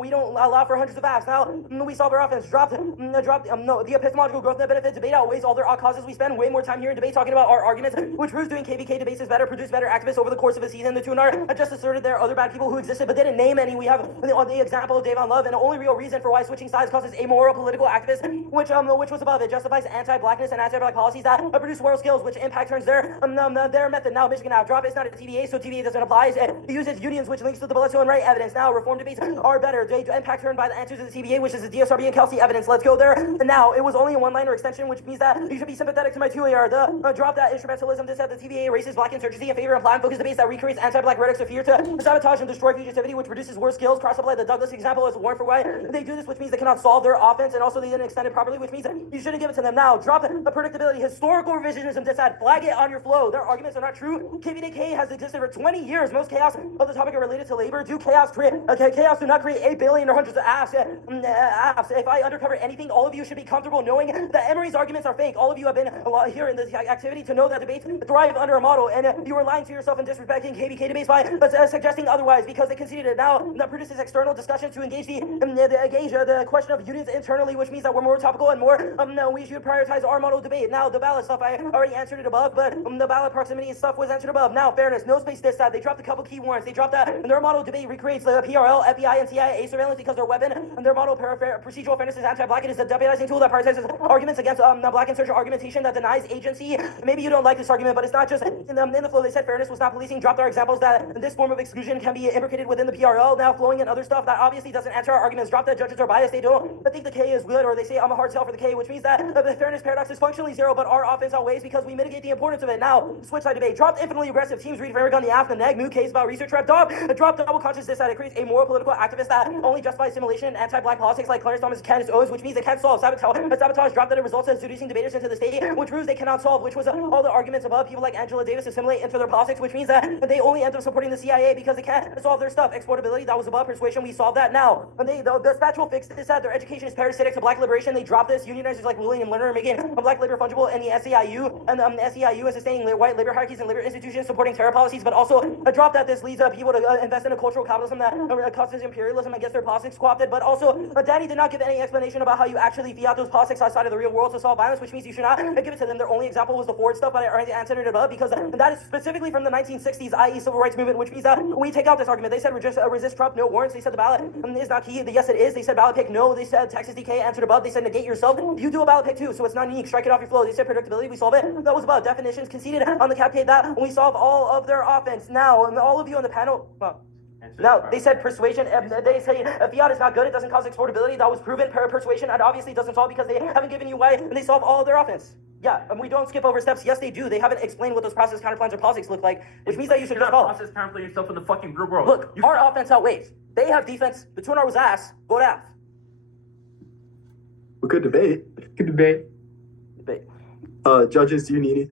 we don't allow for hundreds of apps. Now we solve our offense. The epistemological growth and benefit debate outweighs all their causes. We spend way more time here in debate talking about our arguments, which proves doing KVK debates is better, produce better activists over the course of a season. The 2NR just asserted there are other bad people who existed but didn't name any. We have the example of Davon Love, and the only real reason for why switching sides causes amoral political activists, which was above. It justifies anti-blackness and anti-black policies that produce moral skills, which impact turns their method. Now Michigan now drop it's not a TVA, so TVA doesn't apply. It uses unions, which links to the Bledsoe and right evidence. Now reform debates are better. They impact turned by the answers of the TVA, which is the DSRB and Kelsey evidence. Let's go there. And now it was only a one-liner extension, which means that you should be sympathetic to my 2AR. Drop that instrumentalism. This at the TVA racist black insurgency in favor of plan focused debates that recreates anti-black rhetoric of fear to sabotage and destroy fugitivity, which produces worse skills. Cross-apply the Douglas example as a warrant for why they do this, which means they cannot solve their offense, and also they didn't extend it properly, which means you shouldn't give it to them now. Drop the predictability, historical revisionism, disad, flag it on your flow. Their arguments are not true. KVDK has existed for 20 years. Most chaos of the topic are related to labor. Chaos do not create 8 billion or hundreds of apps. If I undercover anything, all of you should be comfortable knowing that Emory's arguments are fake. All of you have been here in this activity to know that debates thrive under a model, and you are lying to yourself and disrespecting KVK debates by suggesting otherwise, because they conceded it. Now that produces external discussion to engage the question of unions internally, which means that we're more topical and more we should prioritize our model debate. Now the ballot stuff, I already answered it above, but the ballot proximity stuff was answered above. Now fairness, no space this side. They dropped a couple key warrants. They dropped that their model debate recreates the PRL, FBI, and CIA surveillance because their weapon and their model procedural fairness is anti-black. It is a deputizing tool that prioritizes arguments against the black insurgent argumentation that denies agency. Maybe you don't like this argument, but it's not just in the flow. They said fairness was not policing. Dropped our examples that this form of exclusion can be imbricated within the PRL. Now flowing in other stuff that obviously doesn't answer our arguments. Drop that judges are biased. They don't think the K is good, or they say I'm a hard sell for the K, which means that the fairness paradox is functionally zero, but our offense outweighs because we mitigate the importance of it. Now switch side debate. Dropped infinitely aggressive teams read for gun the app, the neg, new case about research rep dog. Dropped double consciousness that it creates a moral political activist that only justifies assimilation and anti-black politics like Clarence Thomas Candace Owens, which means they can't solve sabotage. Dropped that it results in seducing debaters into the state, which proves they cannot solve, which was all the arguments above. People like Angela Davis assimilate into their politics, which means that they only end up supporting the CIA because they can't solve their stuff. Exportability, that was above. Persuasion, we solved that. Now and the spatula fix this that their education is parasitic to black liberation. They dropped this. Unionizers like William Lerner are making black labor fungible, and the SEIU and the SEIU is sustaining white labor hierarchies and labor institutions, supporting terror policies, but also drop that this leads people to invest in a cultural capitalism that causes imperialism and gets their politics co-opted. But also Danny did not give any explanation about how you actually fiat those politics outside of the real world to solve violence, which means you should not give it to them. Their only example was the Ford stuff, but I already answered it above because that is specifically from the 1960s, i.e. civil rights movement, which means that we take out this argument. They said resist Trump, no warrants. They said the ballot is not key. Yes, it is. They said ballot pick, no. They said Texas DK, answered above. They said negate yourself. You do a ballot pick too, so it's not unique. Strike it off your flow. They said predictability, we solve it. That was above. Definitions conceded on the cap that we solve all of their offense. Now, and all of you on the panel, now, they said persuasion, they say fiat is not good, it doesn't cause exportability. That was proven. Persuasion, and obviously doesn't solve because they haven't given you why, and they solve all of their offense. Yeah, and we don't skip over steps. Yes, they do. They haven't explained what those process counterplans or politics look like, which means that you should not follow. process counterplan yourself in the fucking real world. Look, our offense outweighs. They have defense. The 2 was ass. Go to F. Well, good debate. Good debate. Judges, do you need